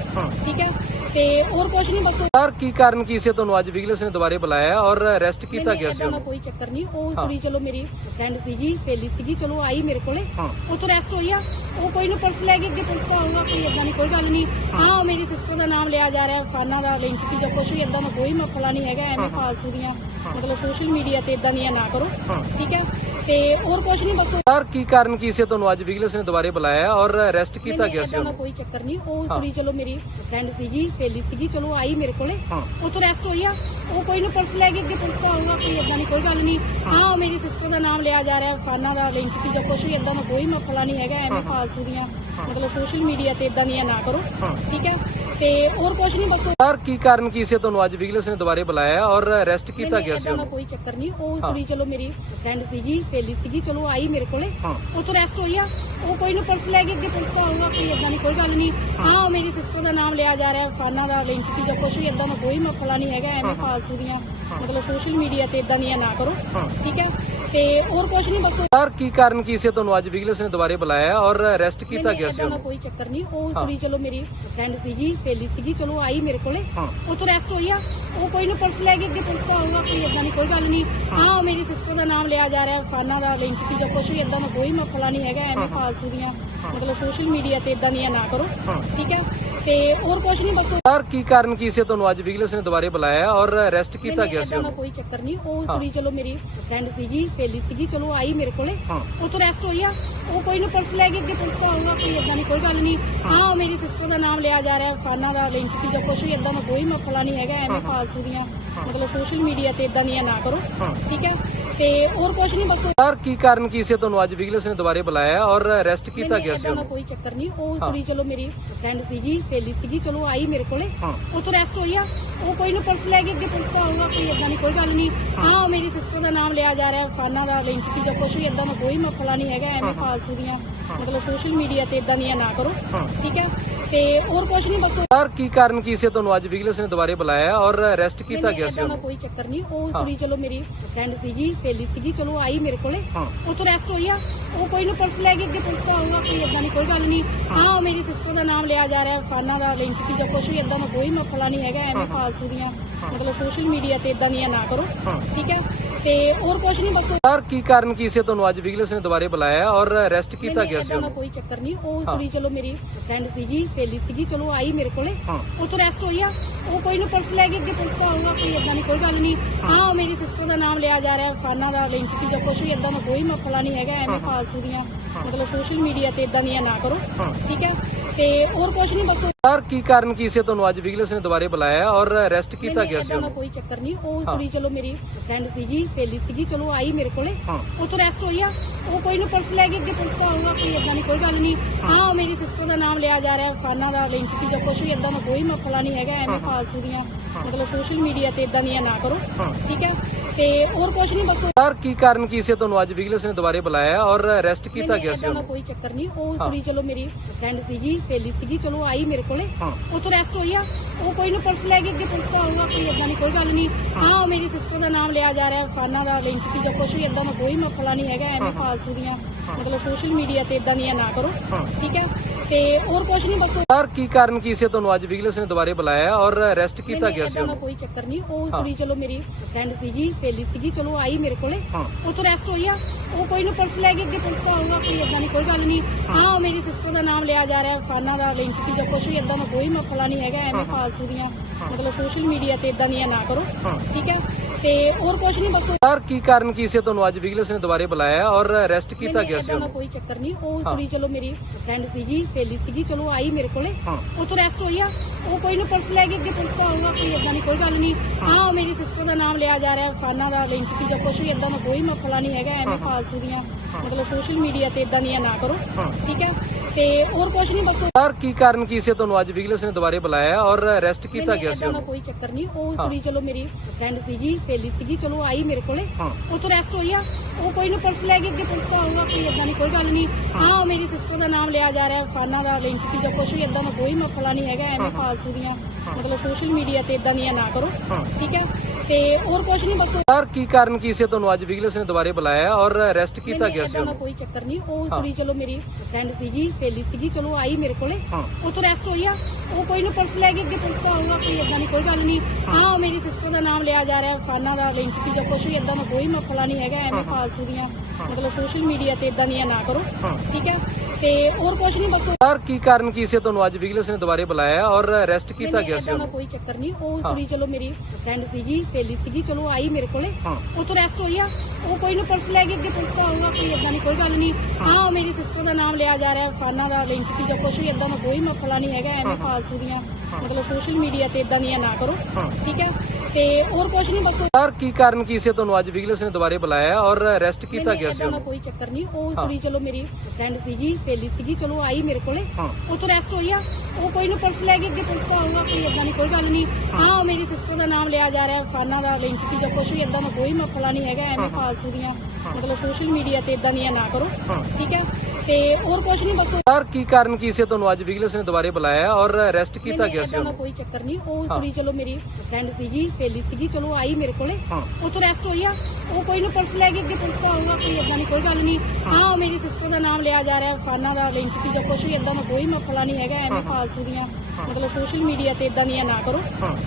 ਠੀਕ ਹੈ? ਤੇ ਹੋਰ ਕੁਝ ਨਹੀਂ ਬਸ ਸਰ ਕੀ ਕਾਰਨ ਕੀ ਸੀ? ਤੁਹਾਨੂੰ ਅੱਜ ਵਿਜੀਲੈਂਸ ਨੇ ਦੁਬਾਰੇ ਬੁਲਾਇਆ ਔਰ ਅਰੈਸਟ ਕੀਤਾ ਗਿਆ ਸੀ ਉਹਨੂੰ? ਕੋਈ ਚੱਕਰ ਨਹੀਂ। ਉਹ ਕੁੜੀ ਚਲੋ ਮੇਰੀ ਫਰੈਂਡ ਸੀਗੀ ਸਹੇਲੀ ਸੀਗੀ ਚਲੋ ਆਈ ਮੇਰੇ ਕੋਲੇ। ਉੱਥੋਂ ਰੈਸਟ ਹੋਈ ਆ। ਉਹ ਕੋਈ ਨੂੰ ਪੁਲਿਸ ਲੈ ਕੇ ਅੱਗੇ ਪੁਲਿਸ ਦਾ ਆਊਗਾ ਕੋਈ ਏਦਾਂ ਦੀ ਕੋਈ ਗੱਲ ਨਹੀਂ। ਹਾਂ। ਉਹ ਮੇਰੀ ਸਿਸਟਰ ਦਾ ਨਾਮ ਲਿਆ ਜਾ ਰਿਹਾ ਫਾਨਾ ਦਾ ਲਿੰਕ ਸੀ ਜਾਂ ਕੁਝ ਵੀ ਏਦਾਂ ਦਾ ਕੋਈ ਮਸਲਾ ਨਹੀਂ ਹੈਗਾ ਐਵੇਂ ਫਾਲਤੂ ਦੀਆਂ ਮਤਲਬ ਸੋਸ਼ਲ ਮੀਡੀਆ ਤੇ ਏਦਾਂ ਦੀਆਂ ਨਾ ਕਰੋ। ਠੀਕ ਹੈ? ਤੇ ਹੋਰ ਕੁਝ ਨਹੀਂ ਬਸ ਸਰ ਕੀ ਕਾਰਨ ਕੀ ਸੀ ਤੁਹਾਨੂੰ? ਅੱਜ ਵਿਜੀਲੈਂਸ ਨੇ ਦੁਬਾਰੇ ਬੁਲਾਇਆ ਔਰ ਅਰੈਸਟ ਕੀਤਾ ਗਿਆ ਸੀ ਉਹਨੂੰ? ਕੋਈ ਚੱਕਰ ਨਹੀਂ। ਉਹ ਕੁੜੀ ਚਲੋ ਮੇਰੀ ਫਰੈਂਡ ਸੀਗੀ ਸਹੇਲੀ ਸੀਗੀ ਚਲੋ ਆਈ ਮੇਰੇ ਕੋਲੇ। ਹਾਂ। ਉੱਥੋਂ ਰੈਸਟ ਹੋਈ ਆ। ਉਹ ਕੋਈ ਨੂੰ ਪੁਲਿਸ ਲੈ ਕੇ ਅੱਗੇ ਪੁਲਿਸ ਦਾ ਆਊਗਾ ਕੋਈ ਏਦਾਂ ਦੀ ਕੋਈ ਗੱਲ ਨਹੀਂ। ਹਾਂ। ਉਹ ਮੇਰੀ ਸਿਸਟਰ ਦਾ ਨਾਮ ਲਿਆ ਜਾ ਰਿਹਾ ਫਾਨਾ ਦਾ ਲਿੰਕ ਸੀ ਜਾਂ ਕੁਝ ਵੀ ਏਦਾਂ ਦਾ ਕੋਈ ਮਸਲਾ ਨਹੀਂ ਹੈਗਾ ਐਵੇਂ ਫਾਲਤੂ ਦੀਆਂ ਮਤਲਬ ਸੋਸ਼ਲ ਮੀਡੀਆ ਤੇ ਏਦਾਂ ਦੀਆਂ ਨਾ ਕਰੋ। ਠੀਕ ਹੈ? ਤੇ ਹੋਰ ਕੁਝ ਨਹੀਂ ਬਸ ਸਰ ਕੀ ਕਾਰਨ ਕੀ ਸੀ? ਤੁਹਾਨੂੰ ਅੱਜ ਵਿਜੀਲੈਂਸ ਨੇ ਦੁਬਾਰੇ ਬੁਲਾਇਆ ਔਰ ਅਰੈਸਟ ਕੀਤਾ ਗਿਆ ਸੀ ਉਹਨੂੰ? ਕੋਈ ਚੱਕਰ ਨਹੀਂ। ਉਹ ਕੁੜੀ ਚਲੋ ਮੇਰੀ ਫਰੈਂਡ ਸੀਗੀ ਸਹੇਲੀ ਸੀਗੀ ਚਲੋ ਆਈ ਮੇਰੇ ਕੋਲੇ। ਉੱਥੋਂ ਰੈਸਟ ਹੋਈ ਆ। ਉਹ ਕੋਈ ਨੂੰ ਪੁਲਿਸ ਲੈ ਕੇ ਅੱਗੇ ਪੁਲਿਸ ਦਾ ਆਊਗਾ ਕੋਈ ਏਦਾਂ ਦੀ ਕੋਈ ਗੱਲ ਨਹੀਂ। ਹਾਂ। ਉਹ ਮੇਰੀ ਸਿਸਟਰ ਦਾ ਨਾਮ ਲਿਆ ਜਾ ਰਿਹਾ ਫਾਨਾ ਦਾ ਲਿੰਕ ਸੀ ਜਾਂ ਕੁਝ ਵੀ ਏਦਾਂ ਦਾ ਕੋਈ ਮਸਲਾ ਨਹੀਂ ਹੈਗਾ ਐਵੇਂ ਫਾਲਤੂ ਦੀਆਂ ਮਤਲਬ ਸੋਸ਼ਲ ਮੀਡੀਆ ਤੇ ਏਦਾਂ ਦੀਆਂ ਨਾ ਕਰੋ। ਠੀਕ ਹੈ? ਤੇ ਹੋਰ ਕੁਝ ਨਹੀਂ ਬਸ ਸਰ ਕੀ ਕਾਰਨ ਕੀ ਸੀ? ਤੁਹਾਨੂੰ ਅੱਜ ਵਿਜੀਲੈਂਸ ਨੇ ਦੁਬਾਰੇ ਬੁਲਾਇਆ ਔਰ ਅਰੈਸਟ ਕੀਤਾ ਗਿਆ ਸੀ ਉਹਨੂੰ? ਕੋਈ ਚੱਕਰ ਨਹੀਂ। ਉਹ ਕੁੜੀ ਚਲੋ ਮੇਰੀ ਫਰੈਂਡ ਸੀਗੀ ਸਹੇਲੀ ਸੀਗੀ ਚਲੋ ਆਈ ਮੇਰੇ ਕੋਲੇ। ਹਾਂ। ਉੱਥੋਂ ਰੈਸਟ ਹੋਈ ਆ। ਉਹ ਕੋਈ ਨੂੰ ਪੁਲਿਸ ਲੈ ਕੇ ਅੱਗੇ ਪੁਲਿਸ ਦਾ ਆਊਗਾ ਕੋਈ ਏਦਾਂ ਦੀ ਕੋਈ ਗੱਲ ਨਹੀਂ। ਹਾਂ। ਉਹ ਮੇਰੀ ਸਿਸਟਰ ਦਾ ਨਾਮ ਲਿਆ ਜਾ ਰਿਹਾ ਫਾਨਾ ਦਾ ਲਿੰਕ ਸੀ ਜਾਂ ਕੁਝ ਵੀ ਏਦਾਂ ਦਾ ਕੋਈ ਮਸਲਾ ਨਹੀਂ ਹੈਗਾ ਐਵੇਂ ਫਾਲਤੂ ਦੀਆਂ ਮਤਲਬ ਸੋਸ਼ਲ ਮੀਡੀਆ ਤੇ ਏਦਾਂ ਦੀਆਂ ਨਾ ਕਰੋ। ਠੀਕ ਹੈ? ਤੇ ਹੋਰ ਕੁਝ ਨਹੀਂ ਬਸ ਸਰ ਕੀ ਕਾਰਨ ਕੀ ਸੀ? ਤੁਹਾਨੂੰ ਅੱਜ ਵਿਜੀਲੈਂਸ ਨੇ ਦੁਬਾਰੇ ਬੁਲਾਇਆ ਔਰ ਅਰੈਸਟ ਕੀਤਾ ਗਿਆ ਸੀ ਉਹਨੂੰ? ਕੋਈ ਚੱਕਰ ਨਹੀਂ। ਉਹ ਕੁੜੀ ਚਲੋ ਮੇਰੀ ਫਰੈਂਡ ਸੀਗੀ ਸਹੇਲੀ ਸੀਗੀ ਚਲੋ ਆਈ ਮੇਰੇ ਕੋਲੇ। ਹਾਂ। ਉੱਥੋਂ ਰੈਸਟ ਹੋਈ ਆ। ਉਹ ਕੋਈ ਨੂੰ ਪੁਲਿਸ ਲੈ ਕੇ ਅੱਗੇ ਪੁਲਿਸ ਦਾ ਆਊਗਾ ਕੋਈ ਏਦਾਂ ਦੀ ਕੋਈ ਗੱਲ ਨਹੀਂ। ਹਾਂ। ਉਹ ਮੇਰੀ ਸਿਸਟਰ ਦਾ ਨਾਮ ਲਿਆ ਜਾ ਰਿਹਾ ਫਾਨਾ ਦਾ ਲਿੰਕ ਸੀ ਜਾਂ ਕੁਝ ਵੀ ਏਦਾਂ ਦਾ ਕੋਈ ਮਸਲਾ ਨਹੀਂ ਹੈਗਾ ਐਵੇਂ ਫਾਲਤੂ ਦੀਆਂ ਮਤਲਬ ਸੋਸ਼ਲ ਮੀਡੀਆ ਤੇ ਏਦਾਂ ਦੀਆਂ ਨਾ ਕਰੋ। ਠੀਕ ਹੈ? ਤੇ ਹੋਰ ਕੁਝ ਨਹੀਂ ਬਸ ਸਰ ਕੀ ਕਾਰਨ ਕੀ ਸੀ? ਤੁਹਾਨੂੰ ਅੱਜ ਵਿਜੀਲੈਂਸ ਨੇ ਦੁਬਾਰੇ ਬੁਲਾਇਆ ਔਰ ਅਰੈਸਟ ਕੀਤਾ ਗਿਆ ਸੀ ਉਹਨੂੰ? ਕੋਈ ਚੱਕਰ ਨਹੀਂ। ਉਹ ਕੁੜੀ ਚਲੋ ਮੇਰੀ ਫਰੈਂਡ ਸੀਗੀ ਸਹੇਲੀ ਸੀਗੀ ਚਲੋ ਆਈ ਮੇਰੇ ਕੋਲੇ। ਹਾਂ। ਉੱਥੋਂ ਰੈਸਟ ਹੋਈ ਆ। ਉਹ ਕੋਈ ਨੂੰ ਪੁਲਿਸ ਲੈ ਕੇ ਅੱਗੇ ਪੁਲਿਸ ਦਾ ਕੋਈ ਏਦਾਂ ਦੀ ਕੋਈ ਗੱਲ ਨਹੀਂ। ਹਾਂ। ਉਹ ਮੇਰੀ ਸਿਸਟਰ ਦਾ ਨਾਮ ਲਿਆ ਜਾ ਰਿਹਾ ਫਾਨਾ ਦਾ ਲਿੰਕ ਸੀ ਜਾਂ ਕੁਝ ਵੀ ਏਦਾਂ ਦਾ ਕੋਈ ਮਸਲਾ ਨਹੀਂ ਹੈਗਾ ਐਵੇਂ ਫਾਲਤੂ ਦੀਆਂ ਮਤਲਬ ਸੋਸ਼ਲ ਮੀਡੀਆ ਤੇ ਏਦਾਂ ਦੀਆਂ ਨਾ ਕਰੋ। ਠੀਕ ਹੈ? ਤੇ ਹੋਰ ਕੁਝ ਨਹੀਂ ਬਸ ਸਰ ਕੀ ਕਾਰਨ ਕੀ ਸੀ? ਤੁਹਾਨੂੰ ਅੱਜ ਵਿਜੀਲੈਂਸ ਨੇ ਦੁਬਾਰੇ ਬੁਲਾਇਆ ਔਰ ਅਰੈਸਟ ਕੀਤਾ ਗਿਆ ਸੀ ਉਹਨੂੰ? ਕੋਈ ਚੱਕਰ ਨਹੀਂ। ਉਹ ਕੁੜੀ ਚਲੋ ਮੇਰੀ ਫਰੈਂਡ ਸੀਗੀ ਸਹੇਲੀ ਸੀਗੀ ਚਲੋ ਆਈ ਮੇਰੇ ਕੋਲੇ। ਹਾਂ। ਉੱਥੋਂ ਰੈਸਟ ਹੋਈ ਆ। ਉਹ ਕੋਈ ਨੂੰ ਪੁਲਿਸ ਲੈ ਕੇ ਅੱਗੇ ਪੁਲਿਸ ਦਾ ਆਊਗਾ ਕੋਈ ਏਦਾਂ ਦੀ ਕੋਈ ਗੱਲ ਨਹੀਂ। ਹਾਂ। ਉਹ ਮੇਰੀ ਸਿਸਟਰ ਦਾ ਨਾਮ ਲਿਆ ਜਾ ਰਿਹਾ ਫਾਨਾ ਦਾ ਲਿੰਕ ਸੀ ਜਾਂ ਕੁਝ ਵੀ ਏਦਾਂ ਦਾ ਕੋਈ ਮਸਲਾ ਨਹੀਂ ਹੈਗਾ ਐਵੇਂ ਫਾਲਤੂ ਦੀਆਂ ਮਤਲਬ ਸੋਸ਼ਲ ਮੀਡੀਆ ਤੇ ਏਦਾਂ ਦੀਆਂ ਨਾ ਕਰੋ। ਠੀਕ ਹੈ? ਤੇ ਹੋਰ ਕੁਝ ਨਹੀਂ ਬਸ ਸਰ ਕੀ ਕਾਰਨ ਕੀ ਸੀ? ਤੁਹਾਨੂੰ ਅੱਜ ਵਿਜੀਲੈਂਸ ਨੇ ਦੁਬਾਰੇ ਬੁਲਾਇਆ ਔਰ ਅਰੈਸਟ ਕੀਤਾ ਗਿਆ ਸੀ ਉਹਨੂੰ? ਕੋਈ ਚੱਕਰ ਨਹੀਂ। ਉਹ ਕੁੜੀ ਚਲੋ ਮੇਰੀ ਫਰੈਂਡ ਸੀਗੀ ਸਹੇਲੀ ਸੀਗੀ ਚਲੋ ਆਈ ਮੇਰੇ ਕੋਲੇ। ਉੱਥੋਂ ਰੈਸਟ ਹੋਈ ਆ। ਉਹ ਕੋਈ ਨੂੰ ਪੁਲਿਸ ਲੈ ਕੇ ਅੱਗੇ ਪੁਲਿਸ ਦਾ ਆਊਗਾ ਕੋਈ ਏਦਾਂ ਦੀ ਕੋਈ ਗੱਲ ਨਹੀਂ। ਹਾਂ। ਮੇਰੀ ਸਿਸਟਰ ਦਾ ਨਾਮ ਲਿਆ ਜਾ ਰਿਹਾ ਫਾਨਾ ਦਾ ਲਿੰਕ ਸੀ ਜਾਂ ਕੁਝ ਵੀ ਏਦਾਂ ਦਾ ਕੋਈ ਮਸਲਾ ਨਹੀਂ ਹੈਗਾ ਐਵੇਂ ਫਾਲਤੂ ਦੀਆਂ ਮਤਲਬ ਸੋਸ਼ਲ ਮੀਡੀਆ ਤੇ ਏਦਾਂ ਦੀਆਂ ਨਾ ਕਰੋ। ਠੀਕ ਹੈ? ਤੇ ਹੋਰ ਕੁਝ ਨਹੀਂ ਬਸ ਸਰ ਕੀ ਕਾਰਨ ਕੀ ਸੀ? ਤੁਹਾਨੂੰ ਅੱਜ ਵਿਜੀਲੈਂਸ ਨੇ ਦੁਬਾਰੇ ਬੁਲਾਇਆ ਔਰ ਅਰੈਸਟ ਕੀਤਾ ਗਿਆ ਸੀ ਉਹਨੂੰ? ਕੋਈ ਚੱਕਰ ਨਹੀਂ। ਉਹ ਕੁੜੀ ਚਲੋ ਮੇਰੀ ਫਰੈਂਡ ਸੀਗੀ ਸਹੇਲੀ ਸੀਗੀ ਚਲੋ ਆਈ ਮੇਰੇ ਕੋਲੇ। ਉੱਥੋਂ ਰੈਸਟ ਹੋਈ ਆ। ਉਹ ਕੋਈ ਨੂੰ ਪੁਲਿਸ ਲੈ ਕੇ ਅੱਗੇ ਪੁਲਿਸ ਦਾ ਆਊਗਾ ਕੋਈ ਏਦਾਂ ਦੀ ਕੋਈ ਗੱਲ ਨਹੀਂ। ਹਾਂ। ਮੇਰੀ ਸਿਸਟਰ ਦਾ ਨਾਮ ਲਿਆ ਜਾ ਰਿਹਾ ਫਾਨਾ ਦਾ ਲਿੰਕ ਸੀ ਜਾਂ ਕੁਝ ਵੀ ਏਦਾਂ ਦਾ ਕੋਈ ਮਸਲਾ ਨਹੀਂ ਹੈਗਾ ਐਵੇਂ ਫਾਲਤੂ ਦੀਆਂ ਮਤਲਬ ਸੋਸ਼ਲ ਮੀਡੀਆ ਤੇ ਏਦਾਂ ਦੀਆਂ ਨਾ ਕਰੋ। ਠੀਕ ਹੈ? ਤੇ ਹੋਰ ਕੁਝ ਨਹੀਂ ਬਸ ਸਰ ਕੀ ਕਾਰਨ ਕੀ ਸੀ ਤੁਹਾਨੂੰ? ਅੱਜ ਵਿਜੀਲੈਂਸ ਨੇ ਦੁਬਾਰੇ ਬੁਲਾਇਆ ਔਰ ਅਰੈਸਟ ਕੀਤਾ ਗਿਆ ਸੀ ਉਹਨੂੰ? ਕੋਈ ਚੱਕਰ ਨਹੀਂ। ਉਹ ਕੁੜੀ ਚਲੋ ਮੇਰੀ ਫਰੈਂਡ ਸੀਗੀ ਸਹੇਲੀ ਸੀਗੀ ਚਲੋ ਆਈ ਮੇਰੇ ਕੋਲੇ। ਉੱਥੋਂ ਰੈਸਟ ਹੋਈ ਆ। ਉਹ ਕੋਈ ਨੂੰ ਪੁਲਿਸ ਲੈ ਕੇ ਅੱਗੇ ਪੁਲਿਸ ਦਾ ਆਊਗਾ ਕੋਈ ਏਦਾਂ ਦੀ ਕੋਈ ਗੱਲ ਨਹੀਂ। ਹਾਂ। ਉਹ ਮੇਰੀ ਸਿਸਟਰ ਦਾ ਨਾਮ ਲਿਆ ਜਾ ਰਿਹਾ ਫਾਨਾ ਦਾ ਲਿੰਕ ਸੀ ਜਾਂ ਕੁਝ ਵੀ ਏਦਾਂ ਦਾ ਕੋਈ ਮਸਲਾ ਨਹੀਂ ਹੈਗਾ ਐਵੇਂ ਫਾਲਤੂ ਦੀਆਂ ਮਤਲਬ ਸੋਸ਼ਲ ਮੀਡੀਆ ਤੇ ਏਦਾਂ ਦੀਆਂ ਨਾ ਕਰੋ। ਠੀਕ ਹੈ? ਤੇ ਹੋਰ ਕੁਝ ਨਹੀਂ ਬਸ ਸਰ ਕੀ ਕਾਰਨ ਕੀ ਸੀ? ਤੁਹਾਨੂੰ ਅੱਜ ਵਿਜੀਲੈਂਸ ਨੇ ਦੁਬਾਰੇ ਬੁਲਾਇਆ ਔਰ ਅਰੈਸਟ ਕੀਤਾ ਗਿਆ ਸੀ ਉਹਨੂੰ? ਕੋਈ ਚੱਕਰ ਨਹੀਂ। ਉਹ ਕੁੜੀ ਚਲੋ ਮੇਰੀ ਫਰੈਂਡ ਸੀਗੀ ਸਹੇਲੀ ਸੀਗੀ ਚਲੋ ਆਈ ਮੇਰੇ ਕੋਲੇ। ਉੱਥੋਂ ਰੈਸਟ ਹੋਈ ਆ। ਉਹ ਕੋਈ ਨੂੰ ਪੁਲਿਸ ਲੈ ਕੇ ਅੱਗੇ ਪੁਲਿਸ ਦਾ ਆਊਗਾ ਕੋਈ ਏਦਾਂ ਦੀ ਕੋਈ ਗੱਲ ਨਹੀਂ। ਹਾਂ। ਉਹ ਮੇਰੀ ਸਿਸਟਰ ਦਾ ਨਾਮ ਲਿਆ ਜਾ ਰਿਹਾ ਫਾਨਾ ਦਾ ਲਿੰਕ ਸੀ ਜਾਂ ਕੁਝ ਵੀ ਏਦਾਂ ਦਾ ਕੋਈ ਮਸਲਾ ਨਹੀਂ ਹੈਗਾ ਐਵੇਂ ਫਾਲਤੂ ਦੀਆਂ ਮਤਲਬ ਸੋਸ਼ਲ ਮੀਡੀਆ ਤੇ ਏਦਾਂ ਦੀਆਂ ਨਾ ਕਰੋ। ਠੀਕ ਹੈ? ਤੇ ਹੋਰ ਕੁਝ ਨਹੀਂ ਬਸ ਸਰ ਕੀ ਕਾਰਨ ਕੀ ਸੀ? ਤੁਹਾਨੂੰ ਅੱਜ ਵਿਜੀਲੈਂਸ ਨੇ ਦੁਬਾਰੇ ਬੁਲਾਇਆ ਔਰ ਅਰੈਸਟ ਕੀਤਾ ਗਿਆ ਸੀ ਉਹਨੂੰ? ਕੋਈ ਚੱਕਰ ਨਹੀਂ। ਉਹ ਕੁੜੀ ਚਲੋ ਮੇਰੀ ਫਰੈਂਡ ਸੀਗੀ ਸਹੇਲੀ ਸੀਗੀ ਚਲੋ ਆਈ ਮੇਰੇ ਕੋਲੇ। ਉੱਥੋਂ ਰੈਸਟ ਹੋਈ ਆ। ਉਹ ਕੋਈ ਨੂੰ ਪੁਲਿਸ ਲੈ ਕੇ ਅੱਗੇ ਪੁਲਿਸ ਦਾ ਆਊਗਾ ਕੋਈ ਏਦਾਂ ਦੀ ਕੋਈ ਗੱਲ ਨਹੀਂ। ਹਾਂ। ਮੇਰੀ ਸਿਸਟਰ ਦਾ ਨਾਮ ਲਿਆ ਜਾ ਰਿਹਾ ਫਾਨਾ ਦਾ ਲਿੰਕ ਸੀ ਜਾਂ ਕੁਝ ਵੀ ਏਦਾਂ ਦਾ ਕੋਈ ਮਸਲਾ ਨਹੀਂ ਹੈਗਾ ਐਵੇਂ ਫਾਲਤੂ ਦੀਆਂ ਮਤਲਬ ਸੋਸ਼ਲ ਮੀਡੀਆ ਤੇ ਏਦਾਂ ਦੀਆਂ ਨਾ ਕਰੋ। ਠੀਕ ਹੈ? ਤੇ ਹੋਰ ਕੁਝ ਨਹੀਂ ਬਸ ਸਰ ਕੀ ਕਾਰਨ ਕੀ ਸੀ? ਤੁਹਾਨੂੰ ਅੱਜ ਵਿਜੀਲੈਂਸ ਨੇ ਦੁਬਾਰੇ ਬੁਲਾਇਆ ਔਰ ਅਰੈਸਟ ਕੀਤਾ ਗਿਆ ਸੀ ਉਹਨੂੰ? ਕੋਈ ਚੱਕਰ ਨਹੀਂ। ਉਹ ਕੁੜੀ ਚਲੋ ਮੇਰੀ ਫਰੈਂਡ ਸੀਗੀ ਸਹੇਲੀ ਸੀਗੀ ਚਲੋ ਆਈ ਮੇਰੇ ਕੋਲੇ। ਉੱਥੋਂ ਰੈਸਟ ਹੋਈ ਆ। ਉਹ ਕੋਈ ਨੂੰ ਪੁਲਿਸ ਲੈ ਕੇ ਅੱਗੇ ਪੁਲਿਸ ਦਾ ਆਊਗਾ ਕੋਈ ਏਦਾਂ ਦੀ ਕੋਈ ਗੱਲ ਨਹੀਂ। ਹਾਂ। ਉਹ ਮੇਰੀ ਸਿਸਟਰ ਦਾ ਨਾਮ ਲਿਆ ਜਾ ਰਿਹਾ ਫਾਨਾ ਦਾ ਲਿੰਕ ਸੀ ਜਾਂ ਕੁਝ ਵੀ ਏਦਾਂ ਦਾ ਕੋਈ ਮਸਲਾ ਨਹੀਂ ਹੈਗਾ ਐਵੇਂ ਫਾਲਤੂ ਦੀਆਂ ਮਤਲਬ ਸੋਸ਼ਲ ਮੀਡੀਆ ਤੇ ਏਦਾਂ ਦੀਆਂ ਨਾ ਕਰੋ। ਠੀਕ ਹੈ? ਤੇ ਹੋਰ ਕੁਝ ਨਹੀਂ ਬਸ ਸਰ ਕੀ ਕਾਰਨ ਕੀ ਸੀ? ਤੁਹਾਨੂੰ ਅੱਜ ਵਿਜੀਲੈਂਸ ਨੇ ਦੁਬਾਰੇ ਬੁਲਾਇਆ ਔਰ ਅਰੈਸਟ ਕੀਤਾ ਗਿਆ ਸੀ ਉਹਨੂੰ? ਕੋਈ ਚੱਕਰ ਨਹੀਂ। ਉਹ ਕੁੜੀ ਚਲੋ ਮੇਰੀ ਫਰੈਂਡ ਸੀਗੀ ਸਹੇਲੀ ਸੀਗੀ ਚਲੋ ਆਈ ਮੇਰੇ ਕੋਲੇ। ਉੱਥੋਂ ਰੈਸਟ ਹੋਈ ਆ। ਉਹ ਕੋਈ ਨੂੰ ਪੁਲਿਸ ਲੈ ਕੇ ਅੱਗੇ ਪੁਲਿਸ ਦਾ ਆਊਗਾ ਕੋਈ ਏਦਾਂ ਦੀ ਕੋਈ ਗੱਲ ਨਹੀਂ ਹਾਂ। ਉਹ ਮੇਰੀ ਸਿਸਟਰ ਦਾ ਨਾਮ ਲਿਆ ਜਾ ਰਿਹਾ ਫਾਨਾ ਦਾ ਲਿੰਕ ਸੀ ਜਾਂ ਕੁਝ ਵੀ ਏਦਾਂ ਦਾ ਕੋਈ ਮਸਲਾ ਨਹੀਂ ਹੈਗਾ ਐਵੇਂ ਫਾਲਤੂ ਦੀਆਂ ਮਤਲਬ ਸੋਸ਼ਲ ਮੀਡੀਆ ਤੇ ਏਦਾਂ ਦੀਆਂ ਨਾ ਕਰੋ। ਠੀਕ ਹੈ? ਤੇ ਹੋਰ ਕੁਝ ਨਹੀਂ ਬਸ ਸਰ ਕੀ ਕਾਰਨ ਕੀ ਸੀ? ਤੁਹਾਨੂੰ ਅੱਜ ਵਿਜੀਲੈਂਸ ਨੇ ਦੁਬਾਰੇ ਬੁਲਾਇਆ ਔਰ ਅਰੈਸਟ ਕੀਤਾ ਗਿਆ ਸੀ ਉਹਨੂੰ? ਕੋਈ ਚੱਕਰ ਨਹੀਂ। ਉਹ ਕੁੜੀ ਚਲੋ ਮੇਰੀ ਫਰੈਂਡ ਸੀਗੀ ਸਹੇਲੀ ਸੀਗੀ ਚਲੋ ਆਈ ਮੇਰੇ ਕੋਲੇ। ਹਾਂ। ਉੱਥੋਂ ਰੈਸਟ ਹੋਈ ਆ। ਉਹ ਕੋਈ ਨੂੰ ਪੁਲਿਸ ਲੈ ਕੇ ਅੱਗੇ ਪੁਲਿਸ ਦਾ ਆਊਗਾ ਕੋਈ ਏਦਾਂ ਦੀ ਕੋਈ ਗੱਲ ਨਹੀਂ। ਹਾਂ। ਉਹ ਮੇਰੀ ਸਿਸਟਰ ਦਾ ਨਾਮ ਲਿਆ ਜਾ ਰਿਹਾ ਫਾਨਾ ਦਾ ਲਿੰਕ ਸੀ ਜਾਂ ਕੁਝ ਵੀ ਏਦਾਂ ਦਾ ਕੋਈ ਮਸਲਾ ਨਹੀਂ ਹੈਗਾ ਐਵੇਂ ਫਾਲਤੂ ਦੀਆਂ ਮਤਲਬ ਸੋਸ਼ਲ ਮੀਡੀਆ ਤੇ ਏਦਾਂ ਦੀਆਂ ਨਾ ਕਰੋ। ਠੀਕ ਹੈ? ਤੇ ਹੋਰ ਕੁਝ ਨਹੀਂ ਬਸ ਸਰ ਕੀ ਕਾਰਨ ਕੀ ਸੀ? ਤੁਹਾਨੂੰ ਅੱਜ ਵਿਜੀਲੈਂਸ ਨੇ ਦੁਬਾਰੇ ਬੁਲਾਇਆ ਔਰ ਅਰੈਸਟ ਕੀਤਾ ਗਿਆ ਸੀ ਉਹਨੂੰ? ਕੋਈ ਚੱਕਰ ਨਹੀਂ। ਉਹ ਕੁੜੀ ਚਲੋ ਮੇਰੀ ਫਰੈਂਡ ਸੀਗੀ ਸਹੇਲੀ ਸੀਗੀ ਚਲੋ ਆਈ ਮੇਰੇ ਕੋਲੇ। ਉੱਥੋਂ ਰੈਸਟ ਹੋਈ ਆ। ਉਹ ਕੋਈ ਨੂੰ ਪੁਲਿਸ ਲੈ ਕੇ ਅੱਗੇ ਪੁਲਿਸ ਦਾ ਆਊਗਾ ਕੋਈ ਏਦਾਂ ਦੀ ਕੋਈ ਗੱਲ ਨਹੀਂ। ਹਾਂ। ਉਹ ਮੇਰੀ ਸਿਸਟਰ ਦਾ ਨਾਮ ਲਿਆ ਜਾ ਰਿਹਾ ਫਾਨਾ ਦਾ ਲਿੰਕ ਸੀ ਜਾਂ ਕੁਝ ਵੀ ਏਦਾਂ ਦਾ ਕੋਈ ਮਸਲਾ ਨਹੀਂ ਹੈਗਾ ਐਵੇਂ ਫਾਲਤੂ ਦੀਆਂ ਮਤਲਬ ਸੋਸ਼ਲ ਮੀਡੀਆ ਤੇ ਏਦਾਂ ਦੀਆਂ ਨਾ ਕਰੋ। ਠੀਕ ਹੈ? ਤੇ ਹੋਰ ਕੁਝ ਨਹੀਂ ਬਸ ਸਰ ਕੀ ਕਾਰਨ ਕੀ ਸੀ? ਤੁਹਾਨੂੰ ਅੱਜ ਵਿਜੀਲੈਂਸ ਨੇ ਦੁਬਾਰੇ ਬੁਲਾਇਆ ਔਰ ਅਰੈਸਟ ਕੀਤਾ ਗਿਆ ਸੀ ਉਹਨੂੰ? ਕੋਈ ਚੱਕਰ ਨਹੀਂ। ਉਹ ਕੁੜੀ ਚਲੋ ਮੇਰੀ ਫਰੈਂਡ ਸੀਗੀ ਸਹੇਲੀ ਸੀਗੀ ਚਲੋ ਆਈ ਮੇਰੇ ਕੋਲੇ। ਉੱਥੋਂ ਰੈਸਟ ਹੋਈ ਆ। ਉਹ ਕੋਈ ਨੂੰ ਪੁਲਿਸ ਲੈ ਕੇ ਅੱਗੇ ਪੁਲਿਸ ਦਾ ਆਊਗਾ ਕੋਈ ਏਦਾਂ ਦੀ ਕੋਈ ਗੱਲ ਨਹੀਂ। ਹਾਂ। ਉਹ ਮੇਰੀ ਸਿਸਟਰ ਦਾ ਨਾਮ ਲਿਆ ਜਾ ਰਿਹਾ ਫਾਨਾ ਦਾ ਲਿੰਕ ਸੀ ਜਾਂ ਕੁਝ ਵੀ ਏਦਾਂ ਦਾ ਕੋਈ ਮਸਲਾ ਨਹੀਂ ਹੈਗਾ ਐਵੇਂ ਫਾਲਤੂ ਦੀਆਂ ਮਤਲਬ ਸੋਸ਼ਲ ਮੀਡੀਆ ਤੇ ਏਦਾਂ ਦੀਆਂ ਨਾ ਕਰੋ।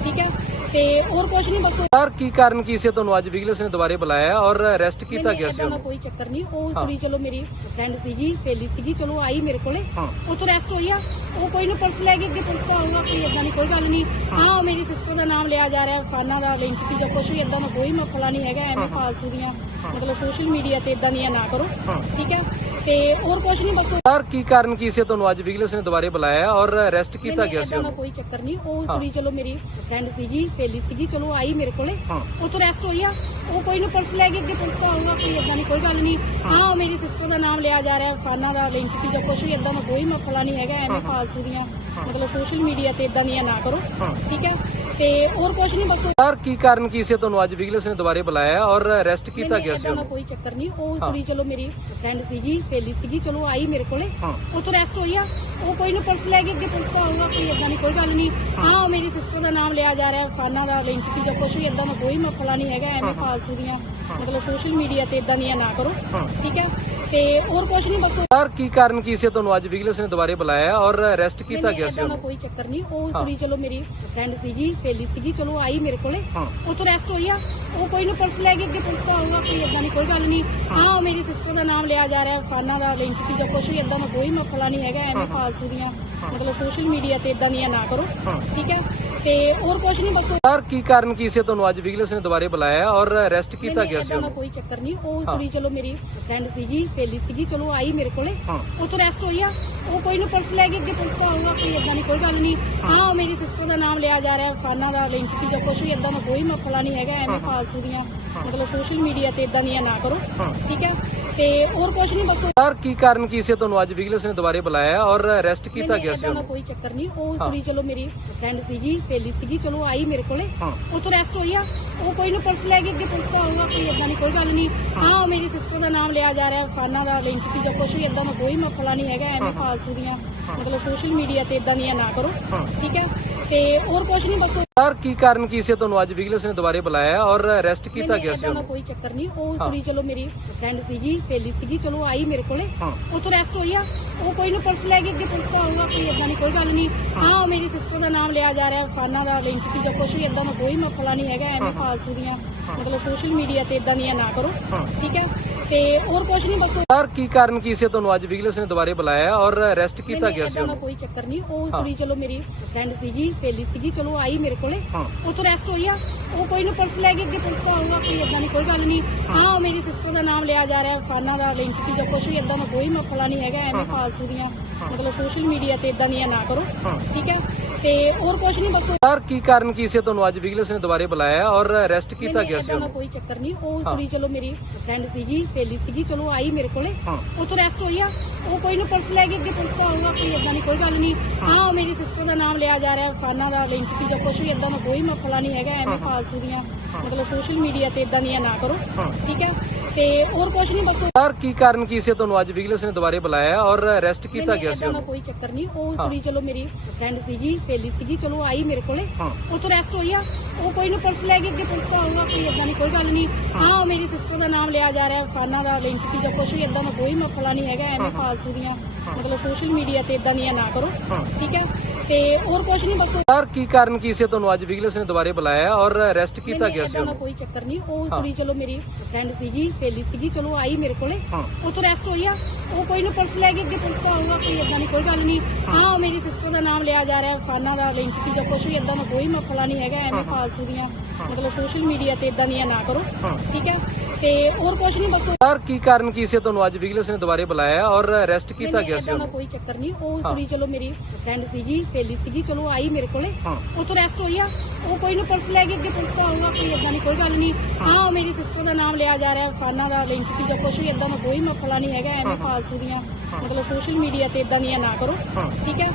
ਠੀਕ ਹੈ? ਤੇ ਹੋਰ ਕੁਝ ਨਹੀਂ ਬਸ ਸਰ ਕੀ ਕਾਰਨ ਕੀ ਸੀ? ਤੁਹਾਨੂੰ ਅੱਜ ਵਿਜੀਲੈਂਸ ਨੇ ਦੁਬਾਰੇ ਬੁਲਾਇਆ ਔਰ ਅਰੈਸਟ ਕੀਤਾ ਗਿਆ ਸੀ ਉਹਨੂੰ? ਕੋਈ ਚੱਕਰ ਨਹੀਂ। ਉਹ ਕੁੜੀ ਚਲੋ ਮੇਰੀ ਫਰੈਂਡ ਸੀਗੀ ਸਹੇਲੀ ਸੀਗੀ ਚਲੋ ਆਈ ਮੇਰੇ ਕੋਲੇ। ਉੱਥੋਂ ਰੈਸਟ ਹੋਈ ਆ। ਉਹ ਕੋਈ ਨੂੰ ਪੁਲਿਸ ਲੈ ਕੇ ਅੱਗੇ ਪੁਲਿਸ ਦਾ ਆਊਗਾ ਕੋਈ ਏਦਾਂ ਦੀ ਕੋਈ ਗੱਲ ਨਹੀਂ। ਹਾਂ। ਉਹ ਮੇਰੀ ਸਿਸਟਰ ਦਾ ਨਾਮ ਲਿਆ ਜਾ ਰਿਹਾ ਫਾਨਾ ਦਾ ਲਿੰਕ ਸੀ ਜਾਂ ਕੁਝ ਵੀ ਏਦਾਂ ਦਾ ਕੋਈ ਮਸਲਾ ਨਹੀਂ ਹੈਗਾ ਐਵੇਂ ਫਾਲਤੂ ਦੀਆਂ ਮਤਲਬ ਸੋਸ਼ਲ ਮੀਡੀਆ ਤੇ ਏਦਾਂ ਦੀਆਂ ਨਾ ਕਰੋ। ਠੀਕ ਹੈ? ਤੇ ਹੋਰ ਕੁਝ ਨਹੀਂ ਬਸ ਸਰ ਕੀ ਕਾਰਨ ਕੀ ਸੀ? ਤੁਹਾਨੂੰ ਅੱਜ ਵਿਜੀਲੈਂਸ ਨੇ ਦੁਬਾਰੇ ਬੁਲਾਇਆ ਔਰ ਅਰੈਸਟ ਕੀਤਾ ਗਿਆ ਸੀ ਉਹਨੂੰ? ਕੋਈ ਚੱਕਰ ਨਹੀਂ। ਉਹ। ਕੁੜੀ ਚਲੋ ਮੇਰੀ ਫਰੈਂਡ ਸੀਗੀ ਸਹੇਲੀ ਸੀਗੀ ਚਲੋ ਆਈ ਮੇਰੇ ਕੋਲੇ। ਉੱਥੋਂ ਰੈਸਟ ਹੋਈ ਆ। ਉਹ ਕੋਈ ਨੂੰ ਪੁਲਿਸ ਲੈ ਗਈ ਅੱਗੇ ਪੁਲਿਸ ਦਾ ਆਊਗਾ ਕੋਈ ਏਦਾਂ ਦੀ ਕੋਈ ਗੱਲ ਨਹੀਂ। ਹਾਂ। ਉਹ ਮੇਰੀ ਸਿਸਟਰ ਦਾ ਨਾਮ ਲਿਆ ਜਾ ਰਿਹਾ ਫਾਨਾ ਦਾ ਲਿੰਕ ਸੀ ਜਾਂ ਕੁਝ ਵੀ ਏਦਾਂ ਦਾ ਕੋਈ ਮਸਲਾ ਨਹੀਂ ਹੈਗਾ ਐਵੇਂ ਫਾਲਤੂ ਦੀਆਂ ਮਤਲਬ ਸੋਸ਼ਲ ਮੀਡੀਆ ਤੇ ਏਦਾਂ ਦੀਆਂ ਨਾ ਕਰੋ। ਠੀਕ ਹੈ? ਤੇ ਹੋਰ ਕੁਝ ਨਹੀਂ ਬਸ ਸਰ ਕੀ ਕਾਰਨ ਕੀ ਸੀ? ਤੁਹਾਨੂੰ ਅੱਜ ਵਿਜੀਲੈਂਸ ਨੇ ਦੁਬਾਰੇ ਬੁਲਾਇਆ ਔਰ ਅਰੈਸਟ ਕੀਤਾ ਗਿਆ ਸੀ ਉਹਨੂੰ? ਕੋਈ ਚੱਕਰ ਨਹੀਂ। ਉਹ। ਕੁੜੀ ਚਲੋ ਮੇਰੀ ਫਰੈਂਡ ਸੀਗੀ ਸਹੇਲੀ ਸੀਗੀ ਚਲੋ ਆਈ ਮੇਰੇ ਕੋਲੇ। ਉੱਥੋਂ ਰੈਸਟ ਹੋਈ ਆ। ਉਹ ਕੋਈ ਨੂੰ ਪੁਲਿਸ ਲੈ ਗਈ ਅੱਗੇ ਪੁਲਿਸ ਦਾ ਆਊਗਾ ਕੋਈ ਏਦਾਂ ਦੀ ਕੋਈ ਗੱਲ ਨਹੀਂ। ਹਾਂ। ਉਹ ਮੇਰੀ ਸਿਸਟਰ ਦਾ ਨਾਮ ਲਿਆ ਜਾ ਰਿਹਾ ਫਾਨਾ ਦਾ ਲਿੰਕ ਸੀ ਜਾਂ ਕੁਝ ਵੀ ਏਦਾਂ ਦਾ ਕੋਈ ਮਸਲਾ ਨਹੀਂ ਹੈਗਾ ਐਵੇਂ ਫਾਲਤੂ ਦੀਆਂ ਮਤਲਬ ਸੋਸ਼ਲ ਮੀਡੀਆ ਤੇ ਏਦਾਂ ਦੀਆਂ ਨਾ ਕਰੋ। ਠੀਕ ਹੈ? ਤੇ ਹੋਰ ਕੁਝ ਨਹੀਂ ਬਸ ਸਰ ਕੀ ਕਾਰਨ ਕੀ ਸੀ? ਤੁਹਾਨੂੰ ਅੱਜ ਵਿਜੀਲੈਂਸ ਨੇ ਦੁਬਾਰੇ ਬੁਲਾਇਆ ਔਰ ਅਰੈਸਟ ਕੀਤਾ ਗਿਆ ਸੀ ਉਹਨੂੰ? ਕੋਈ ਚੱਕਰ ਨਹੀਂ। ਉਹ। ਕੁੜੀ ਚਲੋ ਮੇਰੀ ਫਰੈਂਡ ਸੀਗੀ ਸਹੇਲੀ ਸੀਗੀ ਚਲੋ ਆਈ ਮੇਰੇ ਕੋਲੇ। ਉੱਥੋਂ ਰੈਸਟ ਹੋਈ ਆ। ਉਹ ਕੋਈ ਨੂੰ ਪੁਲਿਸ ਲੈ ਗਈ ਅੱਗੇ ਪੁਲਿਸ ਦਾ ਆਊਗਾ ਕੋਈ ਏਦਾਂ ਦੀ ਕੋਈ ਗੱਲ ਨਹੀਂ। ਹਾਂ। ਉਹ ਮੇਰੀ ਸਿਸਟਰ ਦਾ ਨਾਮ ਲਿਆ ਜਾ ਰਿਹਾ ਫਾਨਾ ਦਾ ਲਿੰਕ ਸੀ ਜਾਂ ਕੁਝ ਵੀ ਏਦਾਂ ਦਾ ਕੋਈ ਮਸਲਾ ਨਹੀਂ ਹੈਗਾ ਐਵੇਂ ਫਾਲਤੂ ਦੀਆਂ ਮਤਲਬ ਸੋਸ਼ਲ ਮੀਡੀਆ ਤੇ ਏਦਾਂ ਦੀਆਂ ਨਾ ਕਰੋ। ਠੀਕ ਹੈ? ਤੇ ਹੋਰ ਕੁਝ ਨਹੀਂ ਬਸ ਸਰ ਕੀ ਕਾਰਨ ਕੀ ਸੀ? ਤੁਹਾਨੂੰ ਅੱਜ ਵਿਜੀਲੈਂਸ ਨੇ ਦੁਬਾਰੇ ਬੁਲਾਇਆ ਔਰ ਅਰੈਸਟ ਕੀਤਾ ਗਿਆ ਸੀ ਉਹਨੂੰ? ਕੋਈ ਚੱਕਰ ਨਹੀਂ। ਉਹ। ਕੁੜੀ ਚਲੋ ਮੇਰੀ ਫਰੈਂਡ ਸੀਗੀ ਸਹੇਲੀ ਸੀਗੀ ਚਲੋ ਆਈ ਮੇਰੇ ਕੋਲੇ। ਹਾਂ। ਉੱਥੋਂ ਰੈਸਟ ਹੋਈ ਆ। ਉਹ ਕੋਈ ਨੂੰ ਪੁਲਿਸ ਲੈ ਗਈ ਅੱਗੇ ਪੁਲਿਸ ਦਾ ਆਊਗਾ ਕੋਈ ਏਦਾਂ ਦੀ ਕੋਈ ਗੱਲ ਨਹੀਂ। ਹਾਂ। ਉਹ ਮੇਰੀ ਸਿਸਟਰ ਦਾ ਨਾਮ ਲਿਆ ਜਾ ਰਿਹਾ ਫਾਨਾ ਦਾ ਲਿੰਕ ਸੀ ਜਾਂ ਕੁਝ ਵੀ ਏਦਾਂ ਦਾ ਕੋਈ ਮਸਲਾ ਨਹੀਂ ਹੈਗਾ ਐਵੇਂ ਫਾਲਤੂ ਦੀਆਂ ਮਤਲਬ ਸੋਸ਼ਲ ਮੀਡੀਆ ਤੇ ਏਦਾਂ ਦੀਆਂ ਨਾ ਕਰੋ। ਠੀਕ ਹੈ? ਤੇ ਹੋਰ ਕੁਝ ਨਹੀਂ ਬਸ ਸਰ ਕੀ ਕਾਰਨ ਕੀ ਸੀ? ਤੁਹਾਨੂੰ ਅੱਜ ਵਿਜੀਲੈਂਸ ਨੇ ਦੁਬਾਰੇ ਬੁਲਾਇਆ ਔਰ ਅਰੈਸਟ ਕੀਤਾ ਗਿਆ ਸੀ ਉਹਨੂੰ? ਕੋਈ ਚੱਕਰ ਨਹੀਂ। ਉਹ। ਕੁੜੀ ਚਲੋ ਮੇਰੀ ਫਰੈਂਡ ਸੀਗੀ ਸਹੇਲੀ ਸੀਗੀ ਚਲੋ ਆਈ ਮੇਰੇ ਕੋਲੇ। ਉੱਥੋਂ ਰੈਸਟ ਹੋਈ ਆ। ਉਹ ਕੋਈ ਨੂੰ ਪੁਲਿਸ ਲੈ ਗਈ ਅੱਗੇ ਪੁਲਿਸ ਦਾ ਆਊਗਾ ਕੋਈ ਏਦਾਂ ਦੀ ਕੋਈ ਗੱਲ ਨਹੀਂ। ਹਾਂ। ਉਹ ਮੇਰੀ ਸਿਸਟਰ ਦਾ ਨਾਮ ਲਿਆ ਜਾ ਰਿਹਾ ਫਾਨਾ ਦਾ ਲਿੰਕ ਸੀ ਜਾਂ ਕੁਝ ਵੀ ਏਦਾਂ ਦਾ ਕੋਈ ਮਸਲਾ ਨਹੀਂ ਹੈਗਾ ਐਵੇਂ ਫਾਲਤੂ ਦੀਆਂ ਮਤਲਬ ਸੋਸ਼ਲ ਮੀਡੀਆ ਤੇ ਏਦਾਂ ਦੀਆਂ ਨਾ ਕਰੋ। ਠੀਕ ਹੈ? ਤੇ ਹੋਰ ਕੁਝ ਨਹੀਂ ਬਸ ਸਰ ਕੀ ਕਾਰਨ ਕੀ ਸੀ? ਤੁਹਾਨੂੰ ਅੱਜ ਵਿਜੀਲੈਂਸ ਨੇ ਦੁਬਾਰੇ ਬੁਲਾਇਆ ਔਰ ਅਰੈਸਟ ਕੀਤਾ ਗਿਆ ਸੀ ਉਹਨੂੰ? ਕੋਈ ਚੱਕਰ ਨਹੀਂ। ਉਹ। ਕੁੜੀ ਚਲੋ ਮੇਰੀ ਫਰੈਂਡ ਸੀਗੀ ਸਹੇਲੀ ਸੀਗੀ ਚਲੋ ਆਈ ਮੇਰੇ ਕੋਲੇ। ਉੱਥੋਂ ਰੈਸਟ ਹੋਈ ਆ। ਉਹ ਕੋਈ ਨੂੰ ਪੁਲਿਸ ਲੈ ਗਈ ਅੱਗੇ ਪੁਲਿਸ ਦਾ ਆਊਗਾ ਕੋਈ ਏਦਾਂ ਦੀ ਕੋਈ ਗੱਲ ਨਹੀਂ। ਹਾਂ। ਮੇਰੀ ਸਿਸਟਰ ਦਾ ਨਾਮ ਲਿਆ ਜਾ ਰਿਹਾ ਫਾਨਾ ਦਾ ਲਿੰਕ ਸੀ ਜਾਂ ਕੁਝ ਵੀ ਏਦਾਂ ਦਾ ਕੋਈ ਮਸਲਾ ਨਹੀਂ ਹੈਗਾ ਐਵੇਂ ਫਾਲਤੂ ਦੀਆਂ ਮਤਲਬ ਸੋਸ਼ਲ ਮੀਡੀਆ ਤੇ ਏਦਾਂ ਦੀਆਂ ਨਾ ਕਰੋ। ਠੀਕ ਹੈ? ਤੇ ਹੋਰ ਕੁਝ ਨਹੀਂ ਬਸ ਸਰ ਕੀ ਕਾਰਨ ਕੀ ਸੀ ਤੁਹਾਨੂੰ? ਅੱਜ ਵਿਜੀਲੈਂਸ ਨੇ ਦੁਬਾਰੇ ਬੁਲਾਇਆ ਔਰ ਅਰੈਸਟ ਕੀਤਾ ਗਿਆ ਸੀ ਉਹਨੂੰ। ਕੋਈ ਚੱਕਰ ਨਹੀਂ। ਉਹ। ਕੁੜੀ ਚਲੋ ਮੇਰੀ ਫਰੈਂਡ ਸੀਗੀ ਸਹੇਲੀ ਸੀਗੀ ਚਲੋ ਆਈ ਮੇਰੇ ਕੋਲੇ। ਉੱਥੋਂ ਰੈਸਟ ਹੋਈ ਆ। ਉਹ ਕੋਈ ਨੂੰ ਪੁਲਿਸ ਲੈ ਗਈ ਅੱਗੇ ਪੁਲਿਸ ਦਾ ਆਊਗਾ ਕੋਈ ਏਦਾਂ ਦੀ ਕੋਈ ਗੱਲ ਨਹੀਂ ਹਾਂ। ਉਹ ਮੇਰੀ ਸਿਸਟਰ ਦਾ ਨਾਮ ਲਿਆ ਜਾ ਰਿਹਾ ਫਾਨਾ ਦਾ ਲਿੰਕ ਸੀ ਜਾਂ ਕੁਝ ਵੀ ਏਦਾਂ ਦਾ ਕੋਈ ਮਸਲਾ ਨਹੀਂ ਹੈਗਾ ਐਵੇਂ ਫਾਲਤੂ ਦੀਆਂ ਮਤਲਬ ਸੋਸ਼ਲ ਮੀਡੀਆ ਤੇ ਏਦਾਂ ਦੀਆਂ ਨਾ ਕਰੋ। ਠੀਕ ਹੈ? ਤੇ ਹੋਰ ਕੁਝ ਨਹੀਂ ਬਸ ਸਰ ਕੀ ਕਾਰਨ ਕੀ ਸੀ? ਤੁਹਾਨੂੰ ਅੱਜ ਵਿਜੀਲੈਂਸ ਨੇ ਦੁਬਾਰੇ ਬੁਲਾਇਆ ਔਰ ਅਰੈਸਟ ਕੀਤਾ ਗਿਆ ਸੀ ਉਹਨੂੰ? ਕੋਈ ਚੱਕਰ ਨਹੀਂ। ਉਹ। ਕੁੜੀ ਚਲੋ ਮੇਰੀ ਫਰੈਂਡ ਸੀਗੀ ਸਹੇਲੀ ਸੀਗੀ ਚਲੋ ਆਈ ਮੇਰੇ ਕੋਲੇ। ਉੱਥੋਂ ਰੈਸਟ ਹੋਈ ਆ। ਉਹ ਕੋਈ ਨੂੰ ਪੁਲਿਸ ਲੈ ਗਈ ਅੱਗੇ ਪੁਲਿਸ ਦਾ ਆਊਗਾ ਕੋਈ ਏਦਾਂ ਦੀ ਕੋਈ ਗੱਲ ਨਹੀਂ। ਹਾਂ। ਉਹ ਮੇਰੀ ਸਿਸਟਰ ਦਾ ਨਾਮ ਲਿਆ ਜਾ ਰਿਹਾ ਫਾਨਾ ਦਾ ਲਿੰਕ ਸੀ ਜਾਂ ਕੁਝ ਵੀ ਏਦਾਂ ਦਾ ਕੋਈ ਮਸਲਾ ਨਹੀਂ ਹੈਗਾ ਐਵੇਂ ਫਾਲਤੂ ਦੀਆਂ ਮਤਲਬ ਸੋਸ਼ਲ ਮੀਡੀਆ ਤੇ ਏਦਾਂ ਦੀਆਂ ਨਾ ਕਰੋ। ਠੀਕ ਹੈ? ਤੇ ਹੋਰ ਕੁਝ ਨਹੀਂ ਬਸ ਸਰ ਕੀ ਕਾਰਨ ਕੀ ਸੀ? ਤੁਹਾਨੂੰ ਅੱਜ ਵਿਜੀਲੈਂਸ ਨੇ ਦੁਬਾਰੇ ਬੁਲਾਇਆ ਔਰ ਅਰੈਸਟ ਕੀਤਾ ਗਿਆ ਸੀ ਏਦਾਂ ਦਾ ਉਹਨੂੰ? ਕੋਈ ਚੱਕਰ ਨਹੀਂ। ਉਹ ਹਾਂ। ਕੁੜੀ ਚਲੋ ਮੇਰੀ ਫਰੈਂਡ ਸੀਗੀ ਸਹੇਲੀ ਸੀਗੀ ਚਲੋ ਆਈ ਮੇਰੇ ਕੋਲੇ। ਹਾਂ। ਉੱਥੋਂ ਰੈਸਟ ਹੋਈ ਆ। ਉਹ ਕੋਈ ਨੂੰ ਪੁਲਿਸ ਲੈ ਗਈ ਅੱਗੇ ਪੁਲਿਸ ਦਾ ਆਊਗਾ ਕੋਈ ਏਦਾਂ ਦੀ ਕੋਈ ਗੱਲ ਨਹੀਂ। ਹਾਂ। ਉਹ ਮੇਰੀ ਸਿਸਟਰ ਦਾ ਨਾਮ ਲਿਆ ਜਾ ਰਿਹਾ ਫਾਨਾ ਦਾ ਲਿੰਕ ਸੀ ਜਾਂ ਕੁਝ ਵੀ ਏਦਾਂ ਦਾ ਕੋਈ ਮਸਲਾ ਨਹੀਂ ਹੈਗਾ ਐਵੇਂ ਫਾਲਤੂ ਦੀਆਂ ਮਤਲਬ ਸੋਸ਼ਲ ਮੀਡੀਆ ਤੇ ਏਦਾਂ ਦੀਆਂ ਨਾ ਕਰੋ। ਠੀਕ ਹੈ? ਤੇ ਹੋਰ ਕੁਝ ਨਹੀਂ ਬਸ ਸਰ ਕੀ ਕਾਰਨ ਕੀ ਸੀ? ਤੁਹਾਨੂੰ ਅੱਜ ਵਿਜੀਲੈਂਸ ਨੇ ਦੁਬਾਰੇ ਬੁਲਾਇਆ ਔਰ ਅਰੈਸਟ ਕੀਤਾ ਗਿਆ ਸੀ ਉਹਨੂੰ? ਕੋਈ ਚੱਕਰ ਨਹੀਂ। ਉਹ। ਕੁੜੀ ਚਲੋ ਮੇਰੀ ਫਰੈਂਡ ਸੀਗੀ ਸਹੇਲੀ ਸੀਗੀ ਚਲੋ ਆਈ ਮੇਰੇ ਕੋਲੇ। ਹਾਂ। ਉੱਥੋਂ ਰੈਸਟ ਹੋਈ ਆ। ਉਹ ਕੋਈ ਨੂੰ ਪੁਲਿਸ ਲੈ ਗਈ ਅੱਗੇ ਪੁਲਿਸ ਦਾ ਆਊਗਾ ਕੋਈ ਏਦਾਂ ਦੀ ਕੋਈ ਗੱਲ ਨਹੀਂ। ਹਾਂ। ਉਹ ਮੇਰੀ ਸਿਸਟਰ ਦਾ ਨਾਮ ਲਿਆ ਜਾ ਰਿਹਾ ਫਾਨਾ ਦਾ ਲਿੰਕ ਸੀ ਜਾਂ ਕੁਝ ਵੀ ਏਦਾਂ ਦਾ ਕੋਈ ਮਸਲਾ ਨਹੀਂ ਹੈਗਾ ਐਵੇਂ ਫਾਲਤੂ ਦੀਆਂ ਮਤਲਬ ਸੋਸ਼ਲ ਮੀਡੀਆ ਤੇ ਏਦਾਂ ਦੀਆਂ ਨਾ ਕਰੋ। ਠੀਕ ਹੈ? ਤੇ ਹੋਰ ਕੁਝ ਨਹੀਂ ਬਸ ਸਰ ਕੀ ਕਾਰਨ ਕੀ ਸੀ? ਤੁਹਾਨੂੰ ਅੱਜ ਵਿਜੀਲੈਂਸ ਨੇ ਦੁਬਾਰੇ ਬੁਲਾਇਆ ਔਰ ਅਰੈਸਟ ਕੀਤਾ ਗਿਆ ਸੀ ਉਹਨੂੰ? ਕੋਈ ਚੱਕਰ ਨਹੀਂ। ਉਹ। ਕੁੜੀ ਚਲੋ ਮੇਰੀ ਫਰੈਂਡ ਸੀਗੀ ਸਹੇਲੀ ਸੀਗੀ ਚਲੋ ਆਈ ਮੇਰੇ ਕੋਲੇ। ਹਾਂ। ਉੱਥੋਂ ਰੈਸਟ ਹੋਈ ਆ। ਉਹ ਕੋਈ ਨੂੰ ਪੁਲਿਸ ਲੈ ਗਈ ਅੱਗੇ ਪੁਲਿਸ ਦਾ ਕੋਈ ਏਦਾਂ ਦੀ ਕੋਈ ਗੱਲ ਨਹੀਂ। ਹਾਂ। ਉਹ ਮੇਰੀ ਸਿਸਟਰ ਦਾ ਨਾਮ ਲਿਆ ਜਾ ਰਿਹਾ ਫਾਨਾ ਦਾ ਲਿੰਕ ਸੀ ਜਾਂ ਕੁਝ ਵੀ ਏਦਾਂ ਦਾ ਕੋਈ ਮਸਲਾ ਨਹੀਂ ਹੈਗਾ ਐਵੇਂ ਫਾਲਤੂ ਦੀਆਂ ਮਤਲਬ ਸੋਸ਼ਲ ਮੀਡੀਆ ਤੇ ਏਦਾਂ ਦੀਆਂ ਨਾ ਕਰੋ। ਠੀਕ ਹੈ?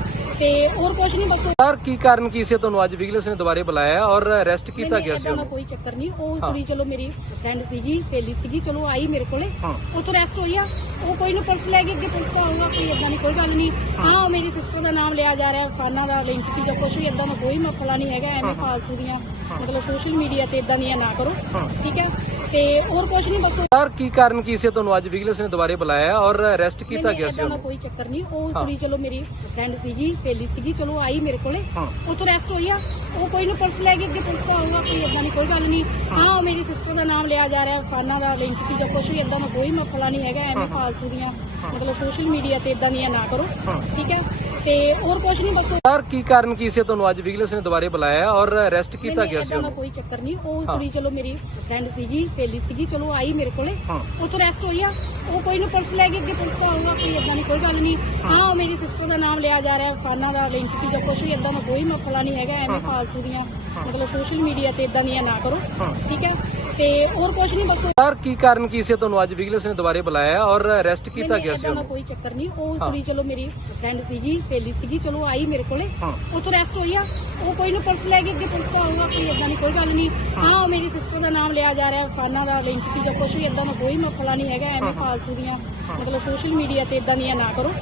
ਤੇ ਹੋਰ ਕੁਝ ਨਹੀਂ ਬਸ ਸਰ ਕੀ ਕਾਰਨ ਕੀ ਸੀ? ਤੁਹਾਨੂੰ ਅੱਜ ਵਿਜੀਲੈਂਸ ਨੇ ਦੁਬਾਰੇ ਬੁਲਾਇਆ ਔਰ ਅਰੈਸਟ ਕੀਤਾ ਗਿਆ ਸੀ ਉਹਨੂੰ? ਕੋਈ ਚੱਕਰ ਨਹੀਂ। ਉਹ। ਕੁੜੀ ਚਲੋ ਮੇਰੀ ਫਰੈਂਡ ਸੀਗੀ ਸਹੇਲੀ ਸੀਗੀ ਚਲੋ ਆਈ ਮੇਰੇ ਕੋਲੇ। ਹਾਂ। ਉੱਥੋਂ ਰੈਸਟ ਹੋਈ ਆ। ਉਹ ਕੋਈ ਨੂੰ ਪੁਲਿਸ ਲੈ ਗਈ ਅੱਗੇ ਪੁਲਿਸ ਦਾ ਆਊਗਾ ਕੋਈ ਏਦਾਂ ਦੀ ਕੋਈ ਗੱਲ ਨਹੀਂ। ਹਾਂ। ਉਹ ਮੇਰੀ ਸਿਸਟਰ ਦਾ ਨਾਮ ਲਿਆ ਜਾ ਰਿਹਾ ਫਾਨਾ ਦਾ ਲਿੰਕ ਸੀ ਜਾਂ ਕੁਝ ਵੀ ਏਦਾਂ ਦਾ ਕੋਈ ਮਸਲਾ ਨਹੀਂ ਹੈਗਾ ਐਵੇਂ ਫਾਲਤੂ ਦੀਆਂ ਮਤਲਬ ਸੋਸ਼ਲ ਮੀਡੀਆ ਤੇ ਏਦਾਂ ਦੀਆਂ ਨਾ ਕਰੋ। ਠੀਕ ਹੈ? ਤੇ ਹੋਰ ਕੁਝ ਨਹੀਂ ਬਸ ਸਰ ਕੀ ਕਾਰਨ ਕੀ ਸੀ? ਤੁਹਾਨੂੰ ਅੱਜ ਵਿਜੀਲੈਂਸ ਨੇ ਦੁਬਾਰੇ ਬੁਲਾਇਆ ਔਰ ਅਰੈਸਟ ਕੀਤਾ ਗਿਆ ਸੀ ਉਹਨੂੰ? ਕੋਈ ਚੱਕਰ ਨਹੀਂ। ਉਹ। ਕੁੜੀ ਚਲੋ ਮੇਰੀ ਫਰੈਂਡ ਸੀਗੀ ਸਹੇਲੀ ਸੀਗੀ ਚਲੋ ਆਈ ਮੇਰੇ ਕੋਲੇ। ਉੱਥੋਂ ਰੈਸਟ ਹੋਈ ਆ। ਉਹ ਕੋਈ ਨੂੰ ਪੁਲਿਸ ਲੈ ਗਈ ਅੱਗੇ ਪੁਲਿਸ ਦਾ ਆਊਗਾ ਕੋਈ ਏਦਾਂ ਦੀ ਕੋਈ ਗੱਲ ਨਹੀਂ। ਹਾਂ। ਉਹ ਮੇਰੀ ਸਿਸਟਰ ਦਾ ਨਾਮ ਲਿਆ ਜਾ ਰਿਹਾ ਫਾਨਾ ਦਾ ਲਿੰਕ ਸੀ ਜਾਂ ਕੁਝ ਵੀ ਏਦਾਂ ਦਾ ਕੋਈ ਮਸਲਾ ਨਹੀਂ ਹੈਗਾ ਐਵੇਂ ਫਾਲਤੂ ਦੀਆਂ ਮਤਲਬ ਸੋਸ਼ਲ ਮੀਡੀਆ ਤੇ ਏਦਾਂ ਦੀਆਂ ਨਾ ਕਰੋ। ਠੀਕ ਹੈ? ਤੇ ਹੋਰ ਕੁਝ ਨਹੀਂ ਬਸ ਸਰ ਕੀ ਕਾਰਨ ਕੀ ਸੀ ਤੁਹਾਨੂੰ ਅੱਜ? ਵਿਜੀਲੈਂਸ ਨੇ ਦੁਬਾਰੇ ਬੁਲਾਇਆ ਔਰ ਅਰੈਸਟ ਕੀਤਾ ਗਿਆ ਸੀ ਉਹਨੂੰ? ਕੋਈ ਚੱਕਰ ਨਹੀਂ। ਉਹ ਕੁੜੀ ਚਲੋ ਮੇਰੀ ਫਰੈਂਡ ਸੀਗੀ ਸਹੇਲੀ ਸੀਗੀ ਚਲੋ ਆਈ ਮੇਰੇ ਕੋਲੇ। ਹਾਂ। ਉੱਥੋਂ ਰੈਸਟ ਹੋਈ ਆ। ਉਹ ਕੋਈ ਨੂੰ ਪੁਲਿਸ ਲੈ ਕੇ ਅੱਗੇ ਪੁਲਿਸ ਦਾ ਆਊਗਾ ਕੋਈ ਏਦਾਂ ਦੀ ਕੋਈ ਗੱਲ ਨਹੀਂ। ਹਾਂ। ਉਹ ਮੇਰੀ ਸਿਸਟਰ ਦਾ ਨਾਮ ਲਿਆ ਜਾ ਰਿਹਾ ਫਾਨਾ ਦਾ ਲਿੰਕ ਸੀ ਜਾਂ ਕੁਝ ਵੀ ਏਦਾਂ ਦਾ ਕੋਈ ਮਸਲਾ ਨਹੀਂ ਹੈਗਾ ਐਵੇਂ ਫਾਲਤੂ ਦੀਆਂ ਮਤਲਬ ਸੋਸ਼ਲ ਮੀਡੀਆ ਤੇ ਏਦਾਂ ਦੀਆਂ ਨਾ ਕਰੋ। ਠੀਕ ਹੈ? ਤੇ ਹੋਰ ਕੁਝ ਨਹੀਂ ਬਸ ਸਰ ਕੀ ਕਾਰਨ ਕੀ ਸੀ? ਤੁਹਾਨੂੰ ਅੱਜ ਵਿਜੀਲੈਂਸ ਨੇ ਦੁਬਾਰੇ ਬੁਲਾਇਆ ਔਰ ਅਰੈਸਟ ਕੀਤਾ ਗਿਆ ਸੀ ਉਹਨੂੰ? ਕੋਈ ਚੱਕਰ ਨਹੀਂ। ਉਹ ਕੁੜੀ ਚਲੋ ਮੇਰੀ ਫਰੈਂਡ ਸੀਗੀ ਸਹੇਲੀ ਸੀਗੀ ਚਲੋ ਆਈ ਮੇਰੇ ਕੋਲੇ। ਉੱਥੋਂ ਰੈਸਟ ਹੋਈ ਆ। ਉਹ ਕੋਈ ਨੂੰ ਪੁਲਿਸ ਲੈ ਕੇ ਅੱਗੇ ਪੁਲਿਸ ਦਾ ਆਊਗਾ ਕੋਈ ਏਦਾਂ ਦੀ ਕੋਈ ਗੱਲ ਨਹੀਂ। ਹਾਂ। ਉਹ ਮੇਰੀ ਸਿਸਟਰ ਦਾ ਨਾਮ ਲਿਆ ਜਾ ਰਿਹਾ ਫਾਨਾ ਦਾ ਲਿੰਕ ਸੀ ਜਾਂ ਕੁਝ ਵੀ ਏਦਾਂ ਦਾ ਕੋਈ ਮਸਲਾ ਨਹੀਂ ਹੈਗਾ ਐਵੇਂ ਫਾਲਤੂ ਦੀਆਂ ਮਤਲਬ ਸੋਸ਼ਲ ਮੀਡੀਆ ਤੇ ਏਦਾਂ ਦੀਆਂ ਨਾ ਕਰੋ।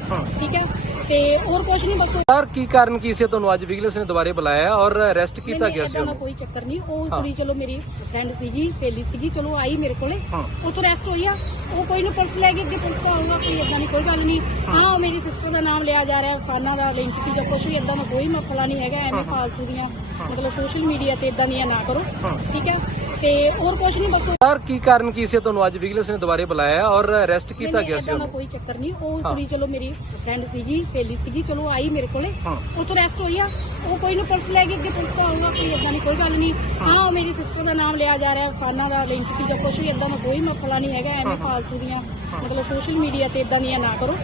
ਠੀਕ ਹੈ? ਤੇ ਹੋਰ ਕੁਝ ਨਹੀਂ ਬਸ ਸਰ ਕੀ ਕਾਰਨ ਕੀ ਸੀ? ਤੁਹਾਨੂੰ ਅੱਜ ਵਿਜੀਲੈਂਸ ਨੇ ਦੁਬਾਰੇ ਬੁਲਾਇਆ ਔਰ ਅਰੈਸਟ ਕੀਤਾ ਗਿਆ ਸੀ ਉਹਨੂੰ? ਕੋਈ ਚੱਕਰ ਨਹੀਂ। ਉਹ ਕੁੜੀ ਚਲੋ ਮੇਰੀ ਫਰੈਂਡ ਸੀਗੀ ਸਹੇਲੀ ਸੀਗੀ ਚਲੋ ਆਈ ਮੇਰੇ ਕੋਲੇ। ਉੱਥੋਂ ਰੈਸਟ ਹੋਈ ਆ। ਉਹ ਕੋਈ ਨੂੰ ਪੁਲਿਸ ਲੈ ਕੇ ਅੱਗੇ ਪੁਲਿਸ ਦਾ ਆਊਗਾ ਕੋਈ ਏਦਾਂ ਦੀ ਕੋਈ ਗੱਲ ਨਹੀਂ। ਹਾਂ। ਉਹ ਮੇਰੀ ਸਿਸਟਰ ਦਾ ਨਾਮ ਲਿਆ ਜਾ ਰਿਹਾ ਫਾਨਾ ਦਾ ਲਿੰਕ ਸੀ ਜਾਂ ਕੁਝ ਵੀ ਏਦਾਂ ਦਾ ਕੋਈ ਮਸਲਾ ਨਹੀਂ ਹੈਗਾ ਐਵੇਂ ਫਾਲਤੂ ਦੀਆਂ ਮਤਲਬ ਸੋਸ਼ਲ ਮੀਡੀਆ ਤੇ ਏਦਾਂ ਦੀਆਂ ਨਾ ਕਰੋ। ਠੀਕ ਹੈ? ਤੇ ਹੋਰ ਕੁਝ ਨਹੀਂ ਬਸ ਸਰ ਕੀ ਕਾਰਨ ਕੀ ਸੀ? ਤੁਹਾਨੂੰ ਅੱਜ ਵਿਜੀਲੈਂਸ ਨੇ ਦੁਬਾਰੇ ਬੁਲਾਇਆ ਔਰ ਅਰੈਸਟ ਕੀਤਾ ਗਿਆ ਸੀ ਉਹਨੂੰ? ਕੋਈ ਚੱਕਰ ਨਹੀਂ। ਉਹ ਕੁੜੀ ਚਲੋ ਮੇਰੀ ਫਰੈਂਡ ਸੀਗੀ ਸਹੇਲੀ ਸੀਗੀ ਚਲੋ ਆਈ ਮੇਰੇ ਕੋਲੇ। ਹਾਂ। ਉੱਥੋਂ ਰੈਸਟ ਹੋਈ ਆ। ਉਹ ਕੋਈ ਨੂੰ ਪੁਲਿਸ ਲੈ ਕੇ ਅੱਗੇ ਪੁਲਿਸ ਦਾ ਆਊਗਾ ਕੋਈ ਏਦਾਂ ਦੀ ਕੋਈ ਗੱਲ ਨਹੀਂ। ਹਾਂ। ਉਹ ਮੇਰੀ ਸਿਸਟਰ ਦਾ ਨਾਮ ਲਿਆ ਜਾ ਰਿਹਾ ਫਾਨਾ ਦਾ ਲਿੰਕ ਸੀ ਜਾਂ ਕੁਝ ਵੀ ਏਦਾਂ ਦਾ ਕੋਈ ਮਸਲਾ ਨਹੀਂ ਹੈਗਾ ਐਵੇਂ ਫਾਲਤੂ ਦੀਆਂ ਮਤਲਬ ਸੋਸ਼ਲ ਮੀਡੀਆ ਤੇ ਏਦਾਂ ਦੀਆਂ ਨਾ ਕਰੋ।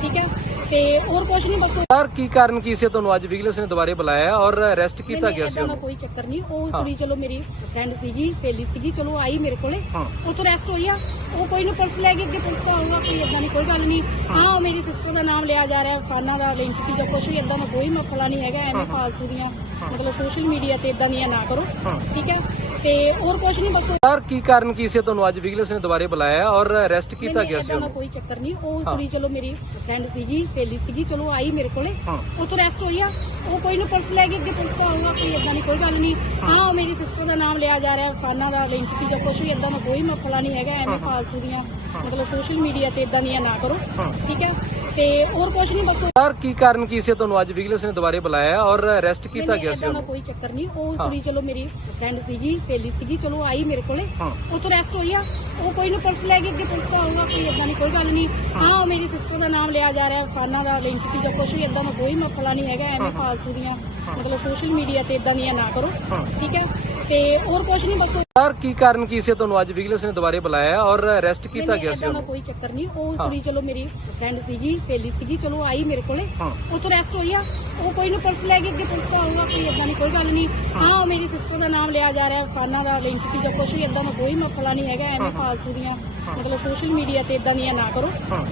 ਠੀਕ ਹੈ? ਤੇ ਹੋਰ ਕੁਝ ਨਹੀਂ ਬਸ ਸਰ ਕੀ ਕਾਰਨ ਕੀ ਸੀ? ਤੁਹਾਨੂੰ ਅੱਜ ਵਿਜੀਲੈਂਸ ਨੇ ਦੁਬਾਰੇ ਬੁਲਾਇਆ ਔਰ ਅਰੈਸਟ ਕੀਤਾ ਗਿਆ ਸੀ ਉਹਨੂੰ? ਕੋਈ ਚੱਕਰ ਨਹੀਂ। ਉਹ ਕੁੜੀ ਚਲੋ ਮੇਰੀ ਫਰੈਂਡ ਸੀਗੀ ਸਹੇਲੀ ਸੀਗੀ ਚਲੋ ਆਈ ਮੇਰੇ ਕੋਲੇ। ਹਾਂ। ਉੱਥੋਂ ਰੈਸਟ ਹੋਈ ਆ। ਉਹ ਕੋਈ ਨੂੰ ਪੁਲਿਸ ਲੈ ਕੇ ਅੱਗੇ ਪੁਲਿਸ ਦਾ ਆਊਗਾ ਕੋਈ ਏਦਾਂ ਦੀ ਕੋਈ ਗੱਲ ਨਹੀਂ ਹਾਂ। ਉਹ ਮੇਰੀ ਸਿਸਟਰ ਦਾ ਨਾਮ ਲਿਆ ਜਾ ਰਿਹਾ ਫਾਨਾ ਦਾ ਲਿੰਕ ਸੀ ਜਾਂ ਕੁਝ ਵੀ ਏਦਾਂ ਦਾ ਕੋਈ ਮਸਲਾ ਨਹੀਂ ਹੈਗਾ ਐਵੇਂ ਫਾਲਤੂ ਦੀਆਂ ਮਤਲਬ ਸੋਸ਼ਲ ਮੀਡੀਆ ਤੇ ਏਦਾਂ ਦੀਆਂ ਨਾ ਕਰੋ। ਠੀਕ ਹੈ? ਤੇ ਹੋਰ ਕੁਝ ਨਹੀਂ ਬਸ ਸਰ ਕੀ ਕਾਰਨ ਕੀ ਸੀ? ਤੁਹਾਨੂੰ ਅੱਜ ਵਿਜੀਲੈਂਸ ਨੇ ਦੁਬਾਰੇ ਬੁਲਾਇਆ ਔਰ ਅਰੈਸਟ ਕੀਤਾ ਗਿਆ ਸੀ ਉਹਨੂੰ? ਕੋਈ ਚੱਕਰ ਨਹੀਂ। ਉਹ ਕੁੜੀ ਚਲੋ ਮੇਰੀ ਫਰੈਂਡ ਸੀਗੀ ਸਹੇਲੀ ਸੀਗੀ ਚਲੋ ਆਈ ਮੇਰੇ ਕੋਲੇ। ਹਾਂ। ਉੱਥੋਂ ਰੈਸਟ ਹੋਈ ਆ। ਉਹ ਕੋਈ ਨੂੰ ਪੁਲਿਸ ਲੈ ਕੇ ਅੱਗੇ ਪੁਲਿਸ ਦਾ ਆਊਗਾ ਕੋਈ ਏਦਾਂ ਦੀ ਕੋਈ ਗੱਲ ਨਹੀਂ। ਹਾਂ। ਉਹ ਮੇਰੀ ਸਿਸਟਰ ਦਾ ਨਾਮ ਲਿਆ ਜਾ ਰਿਹਾ ਫਾਨਾ ਦਾ ਲਿੰਕ ਸੀ ਜਾਂ ਕੁਝ ਵੀ ਏਦਾਂ ਦਾ ਕੋਈ ਮਸਲਾ ਨਹੀਂ ਹੈਗਾ ਐਵੇਂ ਫਾਲਤੂ ਦੀਆਂ ਮਤਲਬ ਸੋਸ਼ਲ ਮੀਡੀਆ ਤੇ ਏਦਾਂ ਦੀਆਂ ਨਾ ਕਰੋ। ਠੀਕ ਹੈ? ਤੇ ਹੋਰ ਕੁਝ ਨਹੀਂ ਬਸ ਸਰ ਕੀ ਕਾਰਨ ਕੀ ਸੀ? ਤੁਹਾਨੂੰ ਅੱਜ ਵਿਜੀਲੈਂਸ ਨੇ ਦੁਬਾਰੇ ਬੁਲਾਇਆ ਔਰ ਅਰੈਸਟ ਕੀਤਾ ਗਿਆ ਸੀ ਉਹਨੂੰ? ਕੋਈ ਚੱਕਰ ਨਹੀਂ। ਉਹ ਕੁੜੀ ਚਲੋ ਮੇਰੀ ਫਰੈਂਡ ਸੀਗੀ ਸਹੇਲੀ ਸੀਗੀ ਚਲੋ ਆਈ ਮੇਰੇ ਕੋਲੇ। ਉੱਥੋਂ ਰੈਸਟ ਹੋਈ ਆ। ਉਹ ਕੋਈ ਨੂੰ ਪੁਲਿਸ ਲੈ ਕੇ ਅੱਗੇ ਪੁਲਿਸ ਦਾ ਆਊਗਾ ਕੋਈ ਏਦਾਂ ਦੀ ਕੋਈ ਗੱਲ ਨਹੀਂ। ਹਾਂ। ਮੇਰੀ ਸਿਸਟਰ ਦਾ ਨਾਮ ਲਿਆ ਜਾ ਰਿਹਾ ਫਾਨਾ ਦਾ ਲਿੰਕ ਸੀ ਜਾਂ ਕੁਝ ਵੀ ਏਦਾਂ ਦਾ ਕੋਈ ਮਸਲਾ ਨਹੀਂ ਹੈਗਾ ਐਵੇਂ ਫਾਲਤੂ ਦੀਆਂ ਮਤਲਬ ਸੋਸ਼ਲ ਮੀਡੀਆ ਤੇ ਏਦਾਂ ਦੀਆਂ ਨਾ ਕਰੋ। ਠੀਕ ਹੈ? ਤੇ ਹੋਰ ਕੁਝ ਨਹੀਂ ਬਸ ਸਰ ਕੀ ਕਾਰਨ ਕੀ ਸੀ? ਤੁਹਾਨੂੰ ਅੱਜ ਵਿਜੀਲੈਂਸ ਨੇ ਦੁਬਾਰੇ ਬੁਲਾਇਆ ਔਰ ਅਰੈਸਟ ਕੀਤਾ ਗਿਆ ਸੀ ਉਹਨੂੰ? ਕੋਈ ਚੱਕਰ ਨਹੀਂ। ਉਹ ਕੁੜੀ ਚਲੋ ਮੇਰੀ ਫਰੈਂਡ ਸੀਗੀ ਸਹੇਲੀ ਸੀਗੀ ਚਲੋ ਆਈ ਮੇਰੇ ਕੋਲੇ। ਉੱਥੋਂ ਰੈਸਟ ਹੋਈ ਆ। ਉਹ ਕੋਈ ਨੂੰ ਪੁਲਿਸ ਲੈ ਕੇ ਅੱਗੇ ਪੁਲਿਸ ਦਾ ਆਊਗਾ ਕੋਈ ਏਦਾਂ ਦੀ ਕੋਈ ਗੱਲ ਨਹੀਂ। ਹਾਂ। ਮੇਰੀ ਸਿਸਟਰ ਦਾ ਨਾਮ ਲਿਆ ਜਾ ਰਿਹਾ ਫਾਨਾ ਦਾ ਲਿੰਕ ਸੀ ਜਾਂ ਕੁਝ ਵੀ ਏਦਾਂ ਦਾ ਕੋਈ ਮਸਲਾ ਨਹੀਂ ਹੈਗਾ ਐਵੇਂ ਫਾਲਤੂ ਦੀਆਂ ਮਤਲਬ ਸੋਸ਼ਲ ਮੀਡੀਆ ਤੇ ਏਦਾਂ ਦੀਆਂ ਨਾ ਕਰੋ।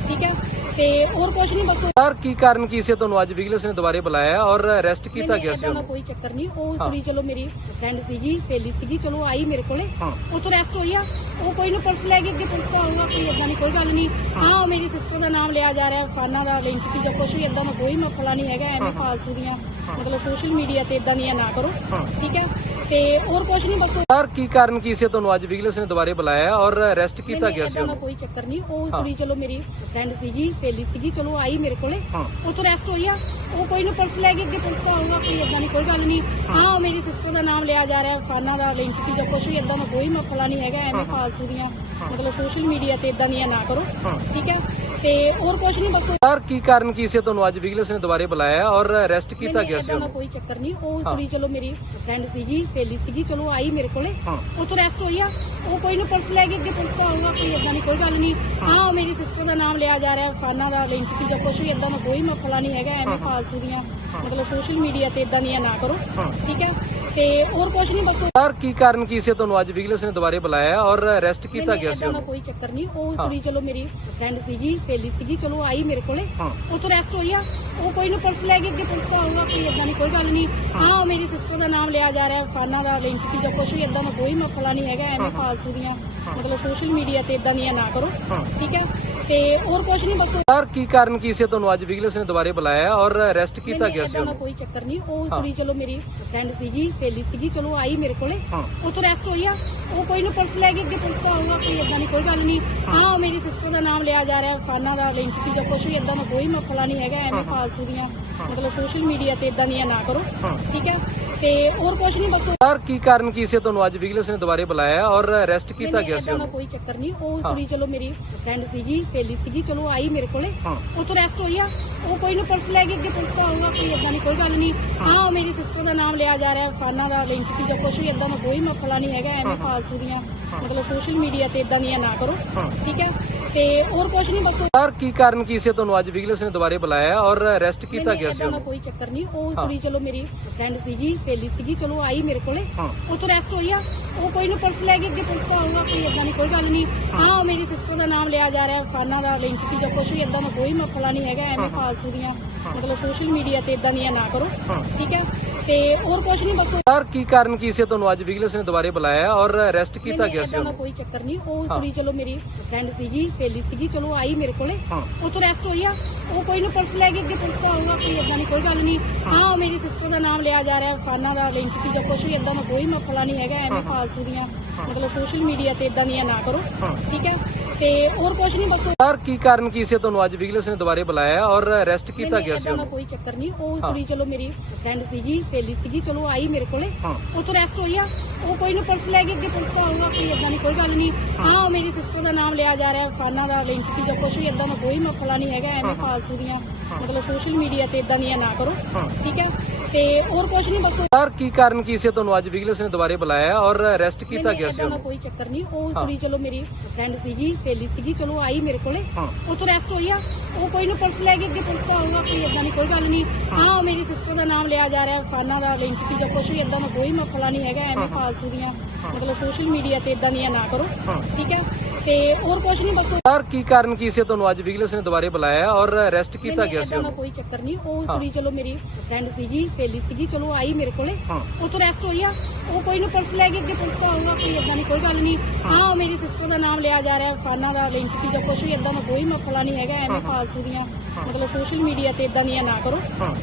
ਠੀਕ ਹੈ? ਤੇ ਹੋਰ ਕੁਝ ਨਹੀਂ ਬਸ ਸਰ ਕੀ ਕਾਰਨ ਕੀ ਸੀ? ਤੁਹਾਨੂੰ ਅੱਜ ਵਿਜੀਲੈਂਸ ਨੇ ਦੁਬਾਰੇ ਬੁਲਾਇਆ ਔਰ ਅਰੈਸਟ ਕੀਤਾ ਗਿਆ ਸੀ ਉਹਨੂੰ? ਕੋਈ ਚੱਕਰ ਨਹੀਂ। ਉਹ ਕੁੜੀ ਚਲੋ ਮੇਰੀ ਫਰੈਂਡ ਸੀਗੀ ਸਹੇਲੀ ਸੀਗੀ ਚਲੋ ਆਈ ਮੇਰੇ ਕੋਲੇ। ਉੱਥੋਂ ਰੈਸਟ ਹੋਈ ਆ। ਉਹ ਕੋਈ ਨੂੰ ਪੁਲਿਸ ਲੈ ਕੇ ਅੱਗੇ ਪੁਲਿਸ ਦਾ ਆਊਗਾ ਕੋਈ ਏਦਾਂ ਦੀ ਕੋਈ ਗੱਲ ਨਹੀਂ। ਹਾਂ। ਉਹ ਮੇਰੀ ਸਿਸਟਰ ਦਾ ਨਾਮ ਲਿਆ ਜਾ ਰਿਹਾ ਫਾਨਾ ਦਾ ਲਿੰਕ ਸੀ ਜਾਂ ਕੁਝ ਵੀ ਏਦਾਂ ਦਾ ਕੋਈ ਮਸਲਾ ਨਹੀਂ ਹੈਗਾ ਐਵੇਂ ਫਾਲਤੂ ਦੀਆਂ ਮਤਲਬ ਸੋਸ਼ਲ ਮੀਡੀਆ ਤੇ ਏਦਾਂ ਦੀਆਂ ਨਾ ਕਰੋ। ਠੀਕ ਹੈ? ਤੇ ਹੋਰ ਕੁਝ ਨਹੀਂ ਬਸ ਸਰ ਕੀ ਕਾਰਨ ਕੀ ਸੀ? ਤੁਹਾਨੂੰ ਅੱਜ ਵਿਜੀਲੈਂਸ ਨੇ ਦੁਬਾਰੇ ਬੁਲਾਇਆ ਔਰ ਅਰੈਸਟ ਕੀਤਾ ਗਿਆ ਸੀ ਉਹਨੂੰ? ਕੋਈ ਚੱਕਰ ਨਹੀਂ। ਉਹ ਕੁੜੀ ਚਲੋ ਮੇਰੀ ਫਰੈਂਡ ਸੀਗੀ ਸਹੇਲੀ ਸੀਗੀ ਚਲੋ ਆਈ ਮੇਰੇ ਕੋਲੇ। ਹਾਂ। ਉੱਥੋਂ ਰੈਸਟ ਹੋਈ ਆ। ਉਹ ਕੋਈ ਨੂੰ ਪੁਲਿਸ ਲੈ ਕੇ ਅੱਗੇ ਪੁਲਿਸ ਦਾ ਆਊਗਾ ਕੋਈ ਏਦਾਂ ਦੀ ਕੋਈ ਗੱਲ ਨਹੀਂ। ਹਾਂ। ਉਹ ਮੇਰੀ ਸਿਸਟਰ ਦਾ ਨਾਮ ਲਿਆ ਜਾ ਰਿਹਾ ਫਾਨਾ ਦਾ ਲਿੰਕ ਸੀ ਜਾਂ ਕੁਝ ਵੀ ਏਦਾਂ ਦਾ ਕੋਈ ਮਸਲਾ ਨਹੀਂ ਹੈਗਾ ਐਵੇਂ ਫਾਲਤੂ ਦੀਆਂ ਮਤਲਬ ਸੋਸ਼ਲ ਮੀਡੀਆ ਤੇ ਏਦਾਂ ਦੀਆਂ ਨਾ ਕਰੋ। ਠੀਕ ਹੈ? ਤੇ ਹੋਰ ਕੁਝ ਨਹੀਂ ਬਸ ਸਰ ਕੀ ਕਾਰਨ ਕੀ ਸੀ? ਤੁਹਾਨੂੰ ਅੱਜ ਵਿਜੀਲੈਂਸ ਨੇ ਦੁਬਾਰੇ ਬੁਲਾਇਆ ਔਰ ਅਰੈਸਟ ਕੀਤਾ ਗਿਆ ਸੀ ਉਹਨੂੰ? ਕੋਈ ਚੱਕਰ ਨਹੀਂ। ਉਹ ਕੁੜੀ ਚਲੋ ਮੇਰੀ ਫਰੈਂਡ ਸੀਗੀ ਸਹੇਲੀ ਸੀਗੀ ਚਲੋ ਆਈ ਮੇਰੇ ਕੋਲੇ। ਉੱਥੋਂ ਰੈਸਟ ਹੋਈ ਆ। ਉਹ ਕੋਈ ਨੂੰ ਪੁਲਿਸ ਲੈ ਕੇ ਅੱਗੇ ਪੁਲਿਸ ਦਾ ਆਊਗਾ ਕੋਈ ਏਦਾਂ ਦੀ ਕੋਈ ਗੱਲ ਨਹੀਂ। ਹਾਂ। ਉਹ ਮੇਰੀ ਸਿਸਟਰ ਦਾ ਨਾਮ ਲਿਆ ਜਾ ਰਿਹਾ ਫਾਨਾ ਦਾ ਲਿੰਕ ਸੀ ਜਾਂ ਕੁਝ ਵੀ ਏਦਾਂ ਦਾ ਕੋਈ ਮਸਲਾ ਨਹੀਂ ਹੈਗਾ ਐਵੇਂ ਫਾਲਤੂ ਦੀਆਂ ਮਤਲਬ ਸੋਸ਼ਲ ਮੀਡੀਆ ਤੇ ਏਦਾਂ ਦੀਆਂ ਨਾ ਕਰੋ। ਠੀਕ ਹੈ? ਤੇ ਹੋਰ ਕੁਝ ਨਹੀਂ ਬਸ ਸਰ ਕੀ ਕਾਰਨ ਕੀ ਸੀ? ਤੁਹਾਨੂੰ ਅੱਜ ਵਿਜੀਲੈਂਸ ਨੇ ਦੁਬਾਰੇ ਬੁਲਾਇਆ ਔਰ ਅਰੈਸਟ ਕੀਤਾ ਗਿਆ ਸੀ ਉਹਨੂੰ? ਕੋਈ ਚੱਕਰ ਨਹੀਂ। ਉਹ ਕੁੜੀ ਚਲੋ ਮੇਰੀ ਫਰੈਂਡ ਸੀਗੀ ਸਹੇਲੀ ਸੀਗੀ ਚਲੋ ਆਈ ਮੇਰੇ ਕੋਲੇ। ਉੱਥੋਂ ਰੈਸਟ ਹੋਈ ਆ। ਉਹ ਕੋਈ ਨੂੰ ਪੁਲਿਸ ਲੈ ਕੇ ਅੱਗੇ ਪੁਲਿਸ ਦਾ ਆਊਗਾ ਕੋਈ ਏਦਾਂ ਦੀ ਕੋਈ ਗੱਲ ਨਹੀਂ। ਹਾਂ। ਉਹ ਮੇਰੀ ਸਿਸਟਰ ਦਾ ਨਾਮ ਲਿਆ ਜਾ ਰਿਹਾ ਫਾਨਾ ਦਾ ਲਿੰਕ ਸੀ ਜਾਂ ਕੁਝ ਵੀ ਏਦਾਂ ਦਾ ਕੋਈ ਮਸਲਾ ਨਹੀਂ ਹੈਗਾ ਐਵੇਂ ਫਾਲਤੂ ਦੀਆਂ ਮਤਲਬ ਸੋਸ਼ਲ ਮੀਡੀਆ ਤੇ ਏਦਾਂ ਦੀਆਂ ਨਾ ਕਰੋ। ਠੀਕ ਹੈ? ਤੇ ਹੋਰ ਕੁਝ ਨਹੀਂ ਬਸ ਸਰ ਕੀ ਕਾਰਨ ਕੀ ਸੀ ਤੁਹਾਨੂੰ ਅੱਜ? ਵਿਜੀਲੈਂਸ ਨੇ ਦੁਬਾਰੇ ਬੁਲਾਇਆ ਔਰ ਅਰੈਸਟ ਕੀਤਾ ਗਿਆ ਸੀ ਉਹਨੂੰ? ਕੋਈ ਚੱਕਰ ਨਹੀਂ। ਉਹ ਕੁੜੀ ਚਲੋ ਮੇਰੀ ਫਰੈਂਡ ਸੀਗੀ ਸਹੇਲੀ ਸੀਗੀ ਚਲੋ ਆਈ ਮੇਰੇ ਕੋਲੇ। ਉੱਥੋਂ ਰੈਸਟ ਹੋਈ ਆ। ਉਹ ਕੋਈ ਨੂੰ ਪੁਲਿਸ ਲੈ ਕੇ ਅੱਗੇ ਪੁਲਿਸ ਦਾ ਆਊਗਾ ਕੋਈ ਏਦਾਂ ਦੀ ਕੋਈ ਗੱਲ ਨਹੀਂ। ਹਾਂ। ਉਹ ਮੇਰੀ ਸਿਸਟਰ ਦਾ ਨਾਮ ਲਿਆ ਜਾ ਰਿਹਾ ਫਾਨਾ ਦਾ ਲਿੰਕ ਸੀ ਜਾਂ ਕੁਝ ਵੀ ਏਦਾਂ ਦਾ ਕੋਈ ਮਸਲਾ ਨਹੀਂ ਹੈਗਾ ਐਵੇਂ ਫਾਲਤੂ ਦੀਆਂ ਮਤਲਬ ਸੋਸ਼ਲ ਮੀਡੀਆ ਤੇ ਏਦਾਂ ਦੀਆਂ ਨਾ ਕਰੋ। ਠੀਕ ਹੈ? ਤੇ ਹੋਰ ਕੁਝ ਨਹੀਂ ਬਸ ਸਰ ਕੀ ਕਾਰਨ ਕੀ ਸੀ? ਤੁਹਾਨੂੰ ਅੱਜ ਵਿਜੀਲੈਂਸ ਨੇ ਦੁਬਾਰੇ ਬੁਲਾਇਆ ਔਰ ਅਰੈਸਟ ਕੀਤਾ ਗਿਆ ਸੀ ਉਹਨੂੰ? ਕੋਈ ਚੱਕਰ ਨਹੀਂ। ਉਹ। ਕੁੜੀ ਚਲੋ ਮੇਰੀ ਫਰੈਂਡ ਸੀਗੀ ਸਹੇਲੀ ਸੀਗੀ ਚਲੋ ਆਈ ਮੇਰੇ ਕੋਲੇ। ਹਾਂ। ਉੱਥੋਂ ਰੈਸਟ ਹੋਈ ਆ। ਉਹ ਕੋਈ ਨੂੰ ਪੁਲਿਸ ਲੈ ਗਈ ਅੱਗੇ ਪੁਲਿਸ ਦਾ ਆਊਗਾ ਕੋਈ ਏਦਾਂ ਦੀ ਕੋਈ ਗੱਲ ਨਹੀਂ। ਹਾਂ। ਉਹ ਮੇਰੀ ਸਿਸਟਰ ਦਾ ਨਾਮ ਲਿਆ ਜਾ ਰਿਹਾ ਫਾਨਾ ਦਾ ਲਿੰਕ ਸੀ ਜਾਂ ਕੁਝ ਵੀ ਏਦਾਂ ਦਾ ਕੋਈ ਮਸਲਾ ਨਹੀਂ ਹੈਗਾ ਐਵੇਂ ਫਾਲਤੂ ਦੀਆਂ ਮਤਲਬ ਸੋਸ਼ਲ ਮੀਡੀਆ ਤੇ ਏਦਾਂ ਦੀਆਂ ਨਾ ਕਰੋ। ਠੀਕ ਹੈ? ਤੇ ਹੋਰ ਕੁਝ ਨਹੀਂ ਬਸ ਸਰ ਕੀ ਕਾਰਨ ਕੀ ਸੀ? ਤੁਹਾਨੂੰ ਅੱਜ ਵਿਜੀਲੈਂਸ ਨੇ ਦੁਬਾਰੇ ਬੁਲਾਇਆ ਔਰ ਅਰੈਸਟ ਕੀਤਾ ਗਿਆ ਸੀ ਉਹਨੂੰ? ਕੋਈ ਚੱਕਰ ਨਹੀਂ। ਉਹ। ਕੁੜੀ ਚਲੋ ਮੇਰੀ ਫਰੈਂਡ ਸੀਗੀ ਸਹੇਲੀ ਸੀਗੀ ਚਲੋ ਆਈ ਮੇਰੇ ਕੋਲੇ। ਉੱਥੋਂ ਰੈਸਟ ਹੋਈ ਆ। ਉਹ ਕੋਈ ਨੂੰ ਪੁਲਿਸ ਲੈ ਗਈ ਅੱਗੇ ਪੁਲਿਸ ਦਾ ਆਊਗਾ ਕੋਈ ਏਦਾਂ ਦੀ ਕੋਈ ਗੱਲ ਨਹੀਂ। ਹਾਂ। ਮੇਰੀ ਸਿਸਟਰ ਦਾ ਨਾਮ ਲਿਆ ਜਾ ਰਿਹਾ ਫਾਨਾ ਦਾ ਲਿੰਕ ਸੀ ਜਾਂ ਕੁਝ ਵੀ ਏਦਾਂ ਦਾ ਕੋਈ ਮਸਲਾ ਨਹੀਂ ਹੈਗਾ ਐਵੇਂ ਫਾਲਤੂ ਦੀਆਂ ਮਤਲਬ ਸੋਸ਼ਲ ਮੀਡੀਆ ਤੇ ਏਦਾਂ ਦੀਆਂ ਨਾ ਕਰੋ। ਠੀਕ ਹੈ? ਤੇ ਹੋਰ ਕੁਝ ਨਹੀਂ ਬਸ ਸਰ ਕੀ ਕਾਰਨ ਕੀ ਸੀ ਤੁਹਾਨੂੰ? ਅੱਜ ਵਿਜੀਲੈਂਸ ਨੇ ਦੁਬਾਰੇ ਬੁਲਾਇਆ ਔਰ ਅਰੈਸਟ ਕੀਤਾ ਗਿਆ ਸੀ ਉਹਨੂੰ? ਕੋਈ ਚੱਕਰ ਨਹੀਂ। ਉਹ। ਕੁੜੀ ਚਲੋ ਮੇਰੀ ਫਰੈਂਡ ਸੀਗੀ ਸਹੇਲੀ ਸੀਗੀ ਚਲੋ ਆਈ ਮੇਰੇ ਕੋਲੇ। ਹਾਂ। ਉੱਥੋਂ ਰੈਸਟ ਹੋਈ ਆ। ਉਹ ਕੋਈ ਨੂੰ ਪੁਲਿਸ ਲੈ ਗਈ ਅੱਗੇ ਪੁਲਿਸ ਦਾ ਆਊਗਾ ਕੋਈ ਏਦਾਂ ਦੀ ਕੋਈ ਗੱਲ ਨਹੀਂ। ਹਾਂ। ਉਹ ਮੇਰੀ ਸਿਸਟਰ ਦਾ ਨਾਮ ਲਿਆ ਜਾ ਰਿਹਾ ਫਾਨਾ ਦਾ ਲਿੰਕ ਸੀ ਜਾਂ ਕੁਝ ਵੀ ਏਦਾਂ ਦਾ ਕੋਈ ਮਸਲਾ ਨਹੀਂ ਹੈਗਾ ਐਵੇਂ ਫਾਲਤੂ ਦੀਆਂ ਮਤਲਬ ਸੋਸ਼ਲ ਮੀਡੀਆ ਤੇ ਏਦਾਂ ਦੀਆਂ ਨਾ ਕਰੋ। ਠੀਕ ਹੈ? ਤੇ ਹੋਰ ਕੁਝ ਨਹੀਂ ਬਸ ਸਰ ਕੀ ਕਾਰਨ ਕੀ ਸੀ? ਤੁਹਾਨੂੰ ਅੱਜ ਵਿਜੀਲੈਂਸ ਨੇ ਦੁਬਾਰੇ ਬੁਲਾਇਆ ਔਰ ਅਰੈਸਟ ਕੀਤਾ ਗਿਆ ਸੀ ਉਹਨੂੰ? ਕੋਈ ਚੱਕਰ ਨਹੀਂ। ਉਹ। ਕੁੜੀ ਚਲੋ ਮੇਰੀ ਫਰੈਂਡ ਸੀਗੀ ਸਹੇਲੀ ਸੀਗੀ ਚਲੋ ਆਈ ਮੇਰੇ ਕੋਲੇ। ਉੱਥੋਂ ਰੈਸਟ ਹੋਈ ਆ। ਉਹ ਕੋਈ ਨੂੰ ਪੁਲਿਸ ਲੈ ਗਈ ਅੱਗੇ ਪੁਲਿਸ ਦਾ ਆਊਗਾ ਕੋਈ ਏਦਾਂ ਦੀ ਕੋਈ ਗੱਲ ਨਹੀਂ। ਹਾਂ। ਉਹ ਮੇਰੀ ਸਿਸਟਰ ਦਾ ਨਾਮ ਲਿਆ ਜਾ ਰਿਹਾ ਫਾਨਾ ਦਾ ਲਿੰਕ ਸੀ ਜਾਂ ਕੁਝ ਵੀ ਏਦਾਂ ਦਾ ਕੋਈ ਮਸਲਾ ਨਹੀਂ ਹੈਗਾ ਐਵੇਂ ਫਾਲਤੂ ਦੀਆਂ ਮਤਲਬ ਸੋਸ਼ਲ ਮੀਡੀਆ ਤੇ ਏਦਾਂ ਦੀਆਂ ਨਾ ਕਰੋ। ਠੀਕ ਹੈ? ਤੇ ਹੋਰ ਕੁਝ ਨਹੀਂ ਬਸ ਸਰ ਕੀ ਕਾਰਨ ਕੀ ਸੀ? ਤੁਹਾਨੂੰ ਅੱਜ ਵਿਜੀਲੈਂਸ ਨੇ ਦੁਬਾਰੇ ਬੁਲਾਇਆ ਔਰ ਅਰੈਸਟ ਕੀਤਾ ਗਿਆ ਸੀ ਉਹਨੂੰ? ਕੋਈ ਚੱਕਰ ਨਹੀਂ। ਉਹ। ਕੁੜੀ ਚਲੋ ਮੇਰੀ ਫਰੈਂਡ ਸੀਗੀ ਸਹੇਲੀ ਸੀਗੀ ਚਲੋ ਆਈ ਮੇਰੇ ਕੋਲੇ। ਹਾਂ। ਉੱਥੋਂ ਰੈਸਟ ਹੋਈ ਆ। ਉਹ ਕੋਈ ਨੂੰ ਪੁਲਿਸ ਲੈ ਗਈ ਅੱਗੇ ਪੁਲਿਸ ਦਾ ਆਊਗਾ ਕੋਈ ਏਦਾਂ ਦੀ ਕੋਈ ਗੱਲ ਨਹੀਂ। ਹਾਂ। ਉਹ ਮੇਰੀ ਸਿਸਟਰ ਦਾ ਨਾਮ ਲਿਆ ਜਾ ਰਿਹਾ ਫਾਨਾ ਦਾ ਲਿੰਕ ਸੀ ਜਾਂ ਕੁਝ ਵੀ ਏਦਾਂ ਦਾ ਕੋਈ ਮਸਲਾ ਨਹੀਂ ਹੈਗਾ ਐਵੇਂ ਫਾਲਤੂ ਦੀਆਂ ਮਤਲਬ ਸੋਸ਼ਲ ਮੀਡੀਆ ਤੇ ਏਦਾਂ ਦੀਆਂ ਨਾ ਕਰੋ। ਠੀਕ ਹੈ? ਤੇ ਹੋਰ ਕੁਝ ਨਹੀਂ ਬਸ ਸਰ ਕੀ ਕਾਰਨ ਕੀ ਸੀ? ਤੁਹਾਨੂੰ ਅੱਜ ਵਿਜੀਲੈਂਸ ਨੇ ਦੁਬਾਰੇ ਬੁਲਾਇਆ ਔਰ ਅਰੈਸਟ ਕੀਤਾ ਗਿਆ ਸੀ ਉਹਨੂੰ? ਕੋਈ ਚੱਕਰ ਨਹੀਂ। ਉਹ। ਕੁੜੀ ਚਲੋ ਮੇਰੀ ਫਰੈਂਡ ਸੀਗੀ ਸਹੇਲੀ ਸੀਗੀ ਚਲੋ ਆਈ ਮੇਰੇ ਕੋਲੇ। ਉੱਥੋਂ ਰੈਸਟ ਹੋਈ ਆ। ਉਹ ਕੋਈ ਨੂੰ ਪੁਲਿਸ ਲੈ ਗਈ ਅੱਗੇ ਪੁਲਿਸ ਦਾ ਆਊਗਾ ਕੋਈ ਏਦਾਂ ਦੀ ਕੋਈ ਗੱਲ ਨਹੀਂ ਹਾਂ। ਉਹ ਮੇਰੀ ਸਿਸਟਰ ਦਾ ਨਾਮ ਲਿਆ ਜਾ ਰਿਹਾ ਫਾਨਾ ਦਾ ਲਿੰਕ ਸੀ ਜਾਂ ਕੁਝ ਵੀ ਏਦਾਂ ਦਾ ਕੋਈ ਮਸਲਾ ਨਹੀਂ ਹੈਗਾ ਐਵੇਂ ਫਾਲਤੂ ਦੀਆਂ ਮਤਲਬ ਸੋਸ਼ਲ ਮੀਡੀਆ ਤੇ ਏਦਾਂ ਦੀਆਂ ਨਾ ਕਰੋ।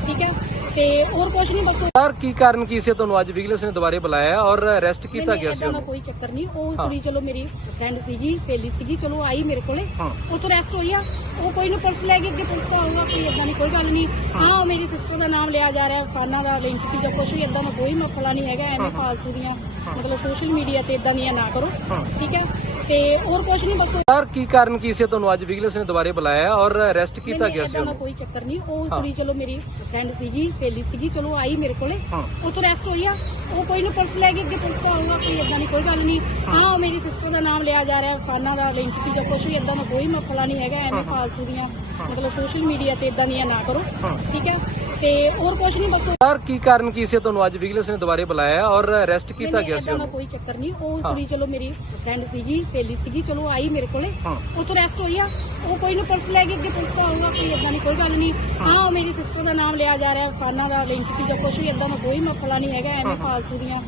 ਠੀਕ ਹੈ? ਤੇ ਹੋਰ ਕੁਝ ਨਹੀਂ ਬਸ ਸਰ ਕੀ ਕਾਰਨ ਕੀ ਸੀ? ਤੁਹਾਨੂੰ ਅੱਜ ਵਿਜੀਲੈਂਸ ਨੇ ਦੁਬਾਰੇ ਬੁਲਾਇਆ ਔਰ ਅਰੈਸਟ ਕੀਤਾ ਗਿਆ ਸੀ ਉਹਨੂੰ? ਕੋਈ ਚੱਕਰ ਨਹੀਂ। ਉਹ। ਕੁੜੀ ਚਲੋ ਮੇਰੀ ਫਰੈਂਡ ਸੀਗੀ ਸਹੇਲੀ ਸੀਗੀ ਚਲੋ ਆਈ ਮੇਰੇ ਕੋਲੇ। ਉੱਥੋਂ ਰੈਸਟ ਹੋਈ ਆ। ਉਹ ਕੋਈ ਨੂੰ ਪੁਲਿਸ ਲੈ ਗਈ ਅੱਗੇ ਪੁਲਿਸ ਦਾ ਆਊਗਾ ਕੋਈ ਏਦਾਂ ਦੀ ਕੋਈ ਗੱਲ ਨਹੀਂ। ਹਾਂ। ਉਹ ਮੇਰੀ ਸਿਸਟਰ ਦਾ ਨਾਮ ਲਿਆ ਜਾ ਰਿਹਾ ਫਾਨਾ ਦਾ ਲਿੰਕ ਸੀ ਜਾਂ ਕੁਝ ਵੀ ਏਦਾਂ ਦਾ ਕੋਈ ਮਸਲਾ ਨਹੀਂ ਹੈਗਾ ਐਵੇਂ ਫਾਲਤੂ ਦੀਆਂ ਮਤਲਬ ਸੋਸ਼ਲ ਮੀਡੀਆ ਤੇ ਏਦਾਂ ਦੀਆਂ ਨਾ ਕਰੋ। ਠੀਕ ਹੈ? ਤੇ ਹੋਰ ਕੁਝ ਨਹੀਂ ਬਸ ਸਰ ਕੀ ਕਾਰਨ ਕੀ ਸੀ? ਤੁਹਾਨੂੰ ਅੱਜ ਵਿਜੀਲੈਂਸ ਨੇ ਦੁਬਾਰੇ ਬੁਲਾਇਆ ਔਰ ਅਰੈਸਟ ਕੀਤਾ ਗਿਆ ਸੀ ਉਹਨੂੰ? ਕੋਈ ਚੱਕਰ ਨਹੀਂ। ਉਹ। ਕੁੜੀ ਚਲੋ ਮੇਰੀ ਫਰੈਂਡ ਸੀਗੀ ਸਹੇਲੀ ਸੀਗੀ ਚਲੋ ਆਈ ਮੇਰੇ ਕੋਲੇ। ਹਾਂ। ਉੱਥੋਂ ਰੈਸਟ ਹੋਈ ਆ। ਉਹ ਕੋਈ ਨੂੰ ਪੁਲਿਸ ਲੈ ਗਈ ਅੱਗੇ ਪੁਲਿਸ ਦਾ ਆਊਗਾ ਕੋਈ ਏਦਾਂ ਦੀ ਕੋਈ ਗੱਲ ਨਹੀਂ। ਹਾਂ। ਉਹ ਮੇਰੀ ਸਿਸਟਰ ਦਾ ਨਾਮ ਲਿਆ ਜਾ ਰਿਹਾ ਫਾਨਾ ਦਾ ਲਿੰਕ ਸੀ ਜਾਂ ਕੁਝ ਵੀ ਏਦਾਂ ਦਾ ਕੋਈ ਮਸਲਾ ਨਹੀਂ ਹੈਗਾ ਐਵੇਂ ਫਾਲਤੂ ਦੀਆਂ ਮਤਲਬ ਸੋਸ਼ਲ ਮੀਡੀਆ ਤੇ ਏਦਾਂ ਦੀਆਂ ਨਾ ਕਰੋ। ਠੀਕ ਹੈ? ਤੇ ਹੋਰ ਕੁਝ ਨਹੀਂ ਬਸ ਸਰ ਕੀ ਕਾਰਨ ਕੀ ਸੀ? ਤੁਹਾਨੂੰ ਅੱਜ ਵਿਜੀਲੈਂਸ ਨੇ ਦੁਬਾਰੇ ਬੁਲਾਇਆ ਔਰ ਅਰੈਸਟ ਕੀਤਾ ਗਿਆ ਸੀ ਏਦਾਂ ਦਾ ਉਹਨੂੰ? ਕੋਈ ਚੱਕਰ ਨਹੀਂ। ਉਹ। ਕੁੜੀ ਚਲੋ ਮੇਰੀ ਫਰੈਂਡ ਸੀਗੀ ਸਹੇਲੀ ਸੀਗੀ ਚਲੋ ਆਈ ਮੇਰੇ ਕੋਲੇ। ਉੱਥੋਂ ਰੈਸਟ ਹੋਈ ਆ। ਉਹ ਕੋਈ ਨੂੰ ਪੁਲਿਸ ਲੈ ਗਈ ਅੱਗੇ ਪੁਲਿਸ ਦਾ ਆਊਗਾ ਕੋਈ ਏਦਾਂ ਦੀ ਕੋਈ ਗੱਲ ਨਹੀਂ। ਹਾਂ। ਉਹ ਮੇਰੀ ਸਿਸਟਰ ਦਾ ਨਾਮ ਲਿਆ ਜਾ ਰਿਹਾ ਫਾਨਾ ਦਾ ਲਿੰਕ ਸੀ ਜਾਂ ਕੁਝ ਵੀ ਏਦਾਂ ਦਾ ਕੋਈ ਮਸਲਾ ਨਹੀਂ ਹੈਗਾ ਐਵੇਂ ਫਾਲਤੂ ਦੀਆਂ।